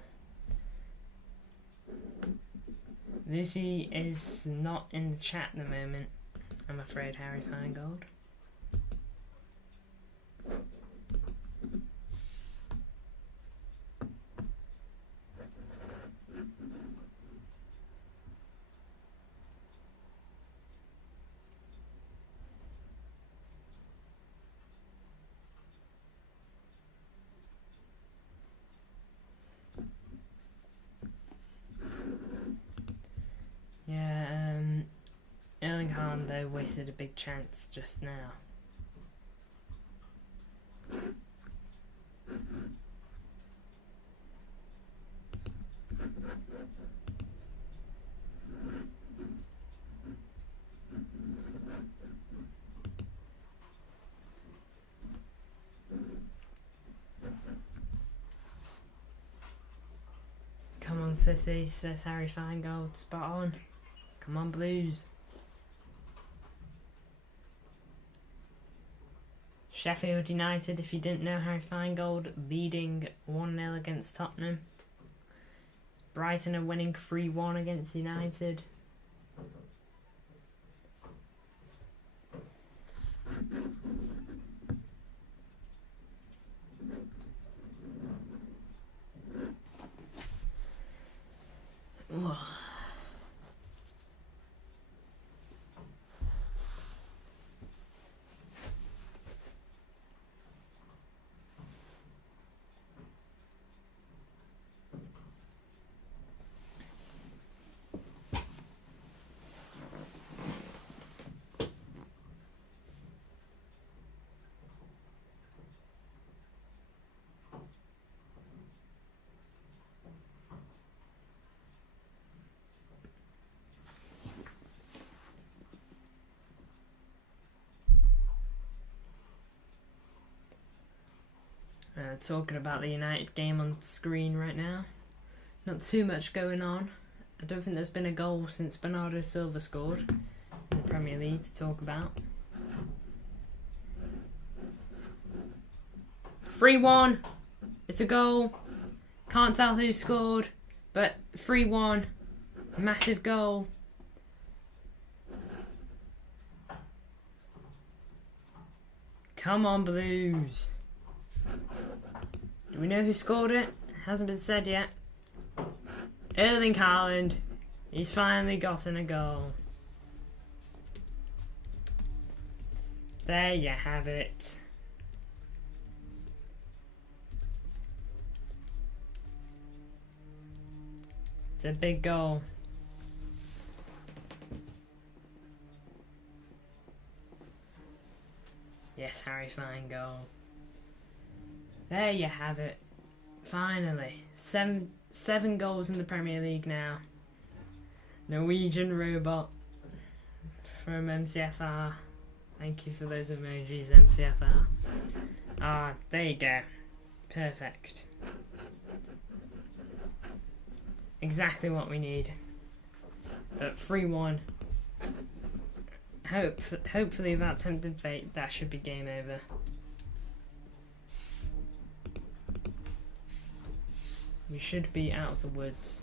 Lucy is not in the chat at the moment, I'm afraid, Harry Feingold. Erling Haaland though wasted a big chance just now. Come on, City, says Harry Feingold. Spot on. Come on, Blues. Sheffield United, if you didn't know, Harry Feingold leading 1-0 against Tottenham. Brighton are winning 3-1 against United. Ugh. Talking about the United game on screen right now. Not too much going on. I don't think there's been a goal since Bernardo Silva scored in the Premier League to talk about. 3-1. It's a goal. Can't tell who scored, but 3-1. Massive goal. Come on, Blues. Do we know who scored it? Hasn't been said yet. Erling Haaland. He's finally gotten a goal. There you have it. It's a big goal. Yes, Harry, fine goal. There you have it. Finally. Seven goals in the Premier League now. Norwegian robot from MCFR. Thank you for those emojis, MCFR. Ah, there you go. Perfect. Exactly what we need. At 3-1. Hopefully without tempted fate, that should be game over. We should be out of the woods.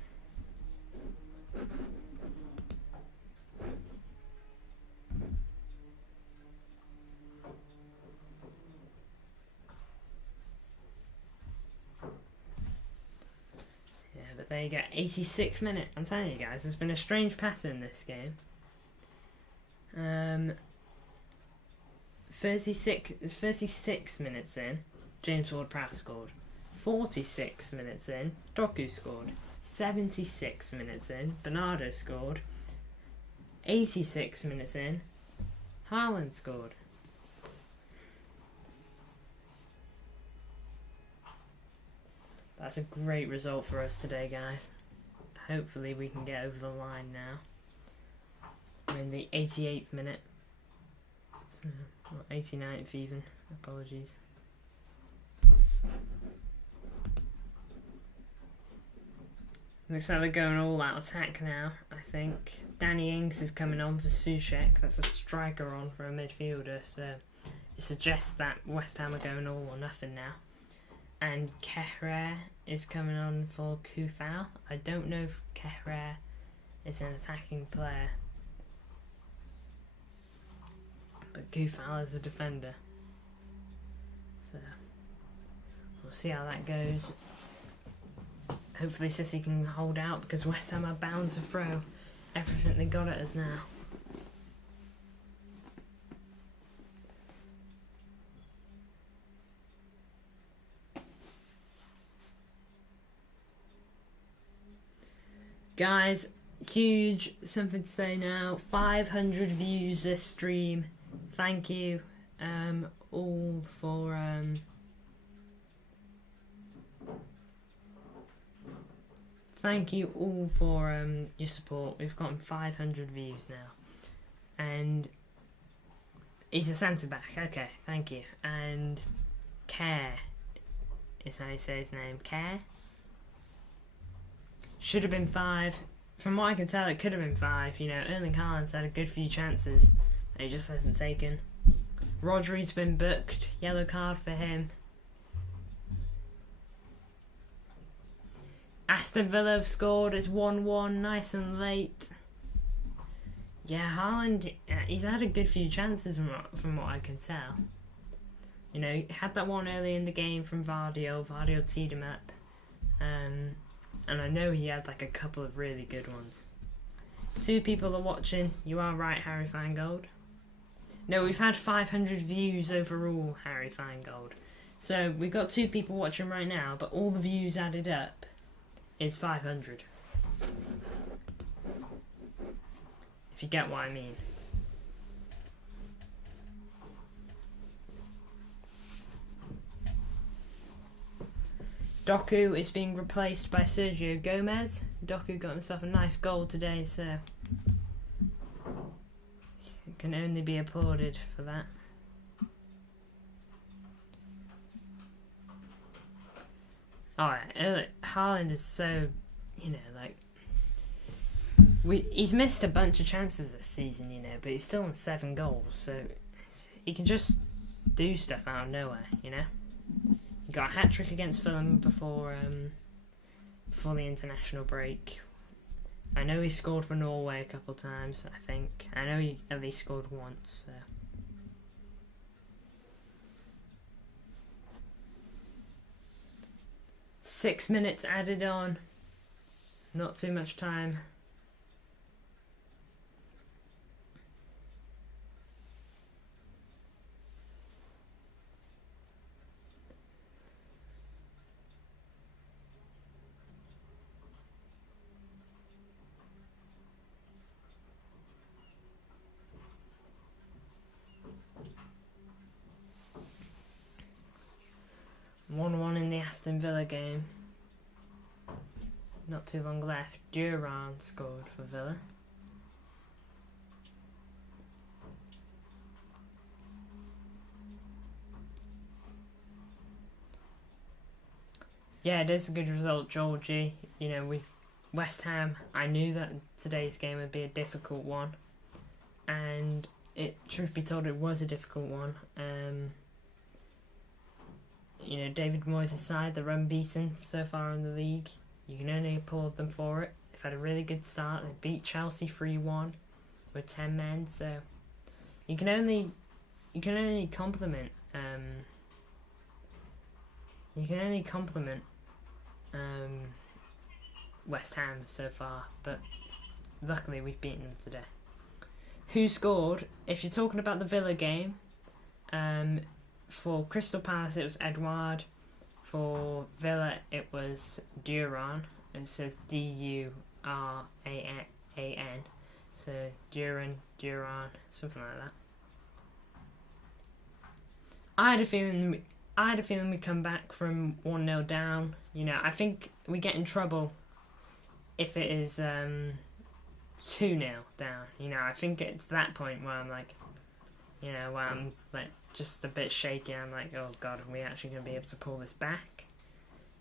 Yeah, but there you go, 86th minute. I'm telling you guys, there's been a strange pattern in this game. 36 minutes in, James Ward-Prowse scored. 46 minutes in, Doku scored. 76 minutes in, Bernardo scored. 86 minutes in, Haaland scored. That's a great result for us today, guys. Hopefully we can get over the line now. We're in the 88th minute. So, well, 89th even. Apologies. Looks like they're going all out attack now, I think. Danny Ings is coming on for Soucek. That's a striker on for a midfielder, so it suggests that West Ham are going all or nothing now. And Kehrer is coming on for Kufal. I don't know if Kehrer is an attacking player, but Kufal is a defender. So we'll see how that goes. Hopefully City can hold out because West Ham are bound to throw everything they got at us now. Guys, huge something to say now. 500 views this stream. Thank you all for thank you all for your support. We've gotten 500 views now, and he's a centre back. Okay, thank you. And Care is how you say his name. Care. Should have been 5. From what I can tell, it could have been 5. You know, Erling Haaland's had a good few chances that he just hasn't taken. Rodri's been booked. Yellow card for him. Aston Villa have scored. It's 1-1. Nice and late. Yeah, Haaland, he's had a good few chances from what I can tell. You know, he had that one early in the game from Vardio. Vardio teed him up. And I know he had like a couple of really good ones. 2 people are watching. You are right, Harry Feingold. No, we've had 500 views overall, Harry Feingold. So we've got 2 people watching right now, but all the views added up is 500. If you get what I mean. Doku is being replaced by Sergio Gomez. Doku got himself a nice goal today, so it can only be applauded for that. Alright, Haaland is so, you know, like, he's missed a bunch of chances this season, you know, but he's still on 7 goals, so he can just do stuff out of nowhere, you know. He got a hat-trick against Fulham before the international break. I know he scored for Norway a couple of times, I think. I know he at least scored once, so. Six minutes added on. Not too much time. One in the Aston Villa game. Not too long left. Duran scored for Villa. Yeah, it is a good result, Georgie. You know, West Ham, I knew that today's game would be a difficult one, and truth be told, it was a difficult one. David Moyes' side, they're unbeaten so far in the league. You can only applaud them for it. They've had a really good start. They beat Chelsea 3-1 with 10 men, so you can only compliment West Ham so far, but luckily we've beaten them today. Who scored? If you're talking about the Villa game, for Crystal Palace it was Edouard. For Villa it was Duran. It says Duran, so Duran, something like that. I had a feeling we'd come back from 1-0 down. I think we get in trouble if it is 2-0 down. I think it's that point where I'm like, where I'm like just a bit shaky. I'm like, oh god, are we actually going to be able to pull this back?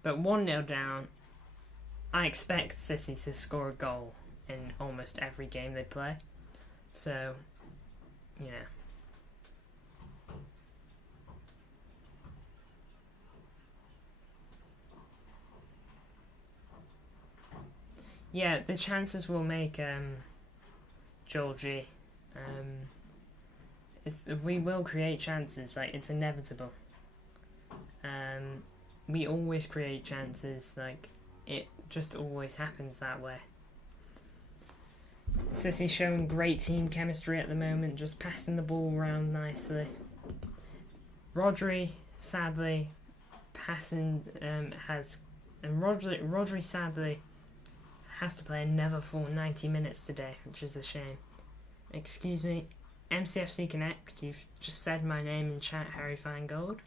But 1-0 down, I expect City to score a goal in almost every game they play. So, yeah, the chances will make Georgie. We will create chances, like it's inevitable. We always create chances, like it just always happens that way. City showing great team chemistry at the moment, just passing the ball around nicely. Rodri sadly Rodri sadly has to play another full 90 minutes today, which is a shame. Excuse me, MCFC Connect, you've just said my name in chat, Harry Feingold.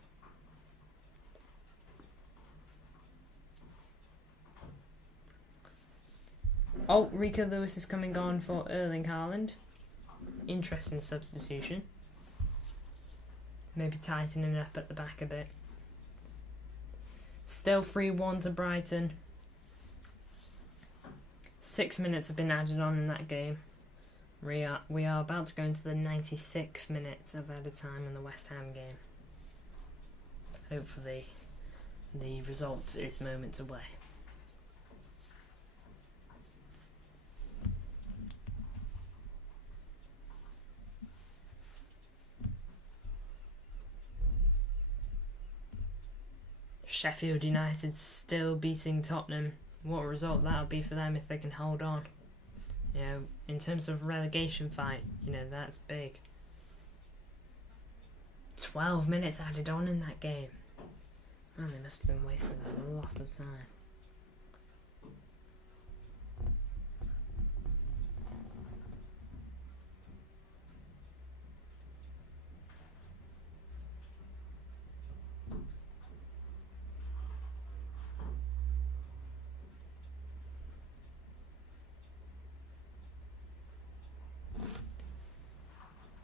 Oh, Rico Lewis is coming on for Erling Haaland. Interesting substitution. Maybe tightening up at the back a bit. Still 3-1 to Brighton. 6 minutes have been added on in that game. We are about to go into the 96th minute of added time in the West Ham game. Hopefully the result is moments away. Sheffield United still beating Tottenham. What a result that'll be for them if they can hold on. In terms of relegation fight, that's big. 12 minutes added on in that game. Man, they must have been wasting a lot of time.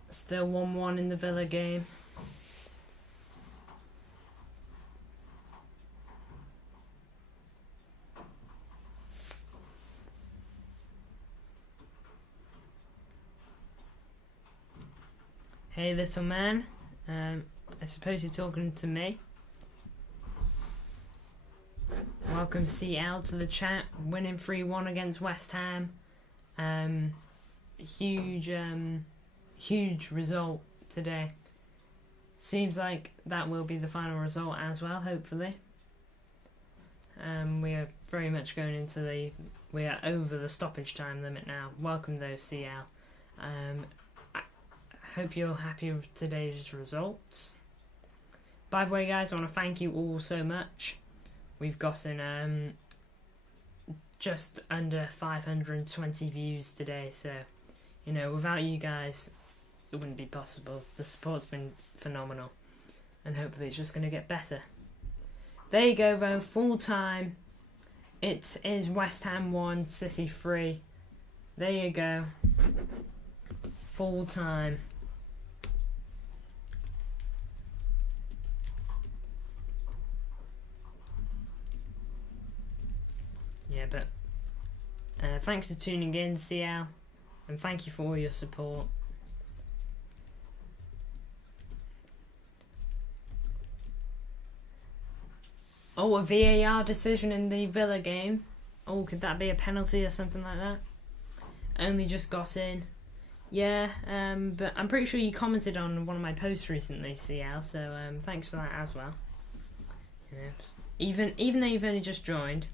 Still 1-1 in the Villa game. Hey little man, I suppose you're talking to me. Welcome CL to the chat, winning 3-1 against West Ham. Huge result today. Seems like that will be the final result as well, hopefully. We are very much going into we are over the stoppage time limit now. Welcome though, CL. I hope you're happy with today's results. By the way, guys, I want to thank you all so much. We've gotten just under 520 views today, so without you guys it wouldn't be possible. The support's been phenomenal, and hopefully it's just going to get better. There you go though, full time. It is West Ham 1, City 3. There you go. Full time. Yeah, but Thanks for tuning in, CL, and thank you for all your support. Oh, a VAR decision in the Villa game. Oh, could that be a penalty or something like that? Only just got in. Yeah, but I'm pretty sure you commented on one of my posts recently, CL, so thanks for that as well. Even though you've only just joined,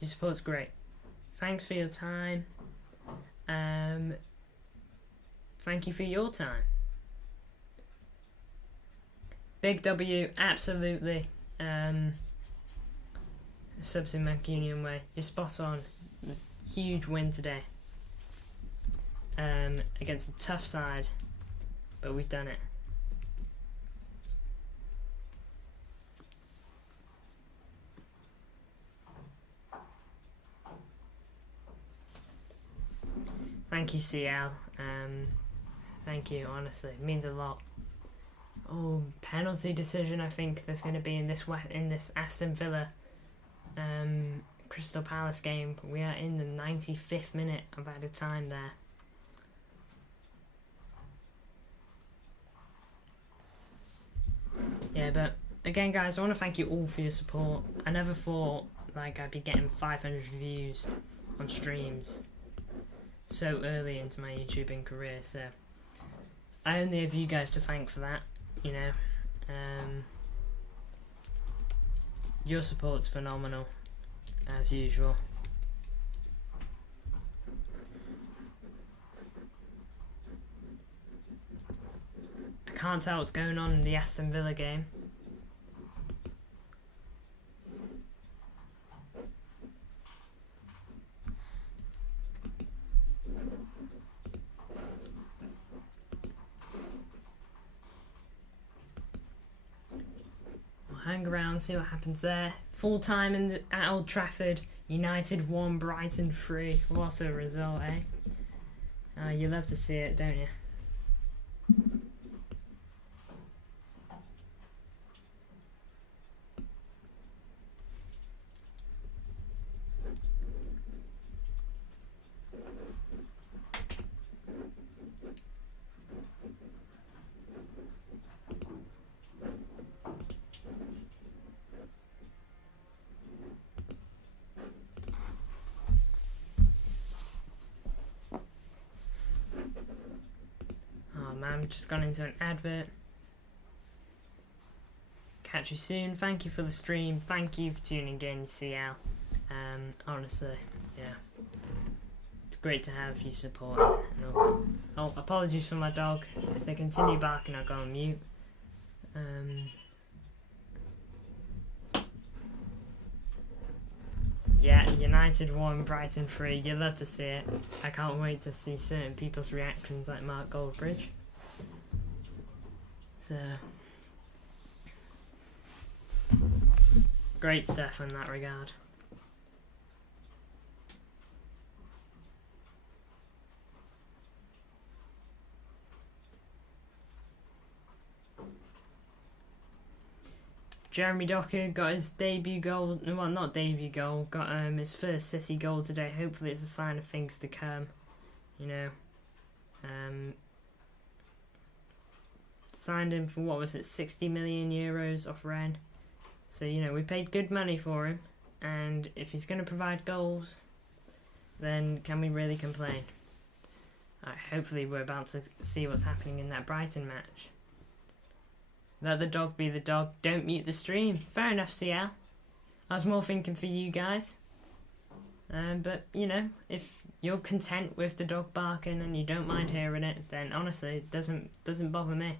your support's great. Thanks for your time. Thank you for your time. Big W, absolutely. Subs in Mancunian way. You're spot on. Huge win today. Against a tough side, but we've done it. Thank you, CL. Thank you, honestly, it means a lot. Oh, penalty decision. I think there's going to be in this Aston Villa Crystal Palace game. We are in the 95th minute of added time there. Yeah, but again, guys, I want to thank you all for your support. I never thought like I'd be getting 500 views on streams so early into my YouTubing career, so I only have you guys to thank for that, you know. Your support's phenomenal, as usual. I can't tell what's going on in the Aston Villa game. Hang around, see what happens there. Full time at Old Trafford. United 1, Brighton 3. What a result, eh? You love to see it, don't you? I've just gone into an advert. Catch you soon. Thank you for the stream. Thank you for tuning in, CL. Honestly, yeah, it's great to have you support. Oh, apologies for my dog. If they continue barking, I'll go on mute. Yeah, United 1, Brighton 3. You love to see it. I can't wait to see certain people's reactions, like Mark Goldbridge. So, great stuff in that regard. Jeremy Docker got his debut goal, well, not debut goal, got his first City goal today. Hopefully it's a sign of things to come, you know. Signed him for, what was it, 60 million euros off Rennes. So, you know, we paid good money for him, and if he's going to provide goals, then can we really complain? Hopefully we're about to see what's happening in that Brighton match. Let the dog be the dog. Don't mute the stream. Fair enough, CL. I was more thinking for you guys. But, you know, if you're content with the dog barking and you don't mind hearing it, then honestly, it doesn't bother me.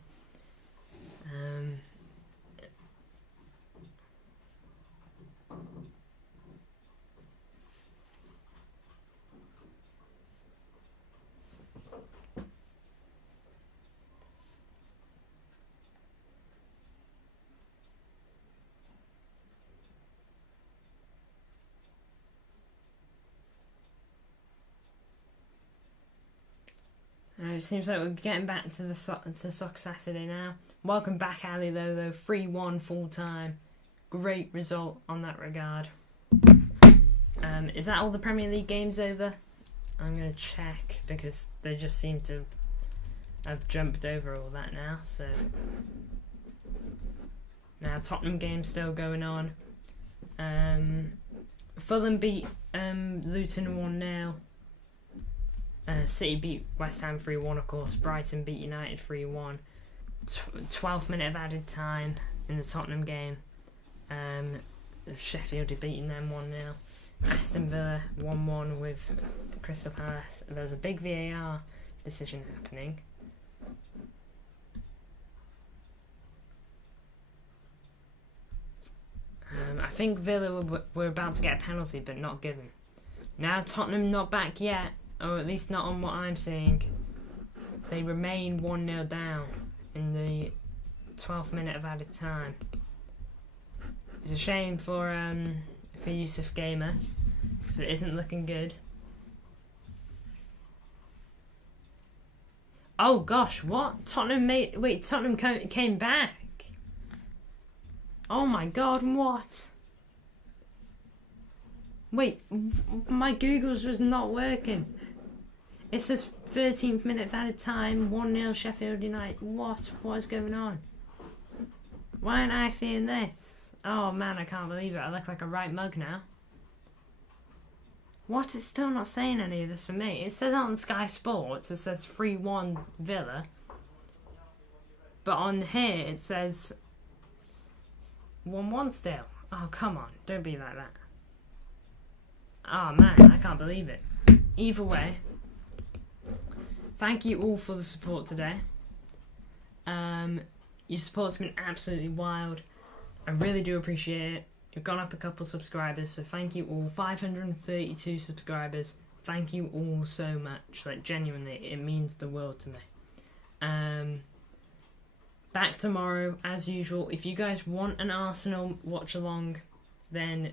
It seems like we're getting back to Soccer Saturday now. Welcome back, Ali, though. 3-1 full time. Great result on that regard. Is that all the Premier League games over? I'm going to check because they just seem to have jumped over all that now. So now Tottenham game's still going on. Fulham beat Luton 1-0. City beat West Ham 3-1, of course. Brighton beat United 3-1. 12th minute of added time in the Tottenham game. Sheffield had beaten them 1-0. Aston Villa 1-1 with Crystal Palace. There was a big VAR decision happening. I think Villa were about to get a penalty but not given. Now Tottenham not back yet, or at least not on what I'm seeing. They remain 1-0 down in the 12th minute of added time. It's a shame for Yusuf Gamer because it isn't looking good. Oh gosh, what? Tottenham came back. Oh my god, what? Wait, my Google's was not working. It says 13th minute of added time, 1-0 Sheffield United. What is going on? Why aren't I seeing this? Oh man, I can't believe it. I look like a right mug now. What? It's still not saying any of this for me. It says on Sky Sports, it says 3-1 Villa. But on here, it says 1-1 still. Oh, come on. Don't be like that. Oh man, I can't believe it. Either way, thank you all for the support today. Your support's been absolutely wild. I really do appreciate it. You've gone up a couple subscribers, so thank you all. 532 subscribers. Thank you all so much. Like, genuinely, it means the world to me. Back tomorrow, as usual. If you guys want an Arsenal watch-along, then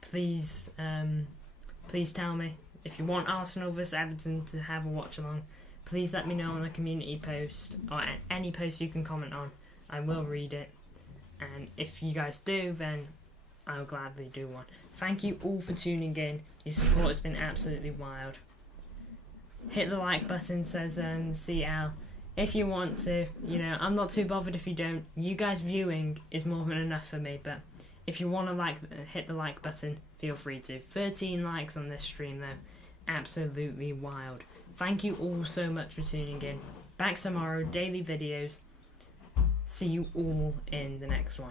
please tell me. If you want Arsenal vs Everton to have a watch-along, please let me know on a community post, or any post you can comment on. I will read it. And if you guys do, then I'll gladly do one. Thank you all for tuning in. Your support has been absolutely wild. Hit the like button, says CL. If you want to, I'm not too bothered if you don't. You guys viewing is more than enough for me, but if you want to hit the like button, feel free to. 13 likes on this stream though. Absolutely wild. Thank you all so much for tuning in. Back tomorrow, daily videos. See you all in the next one.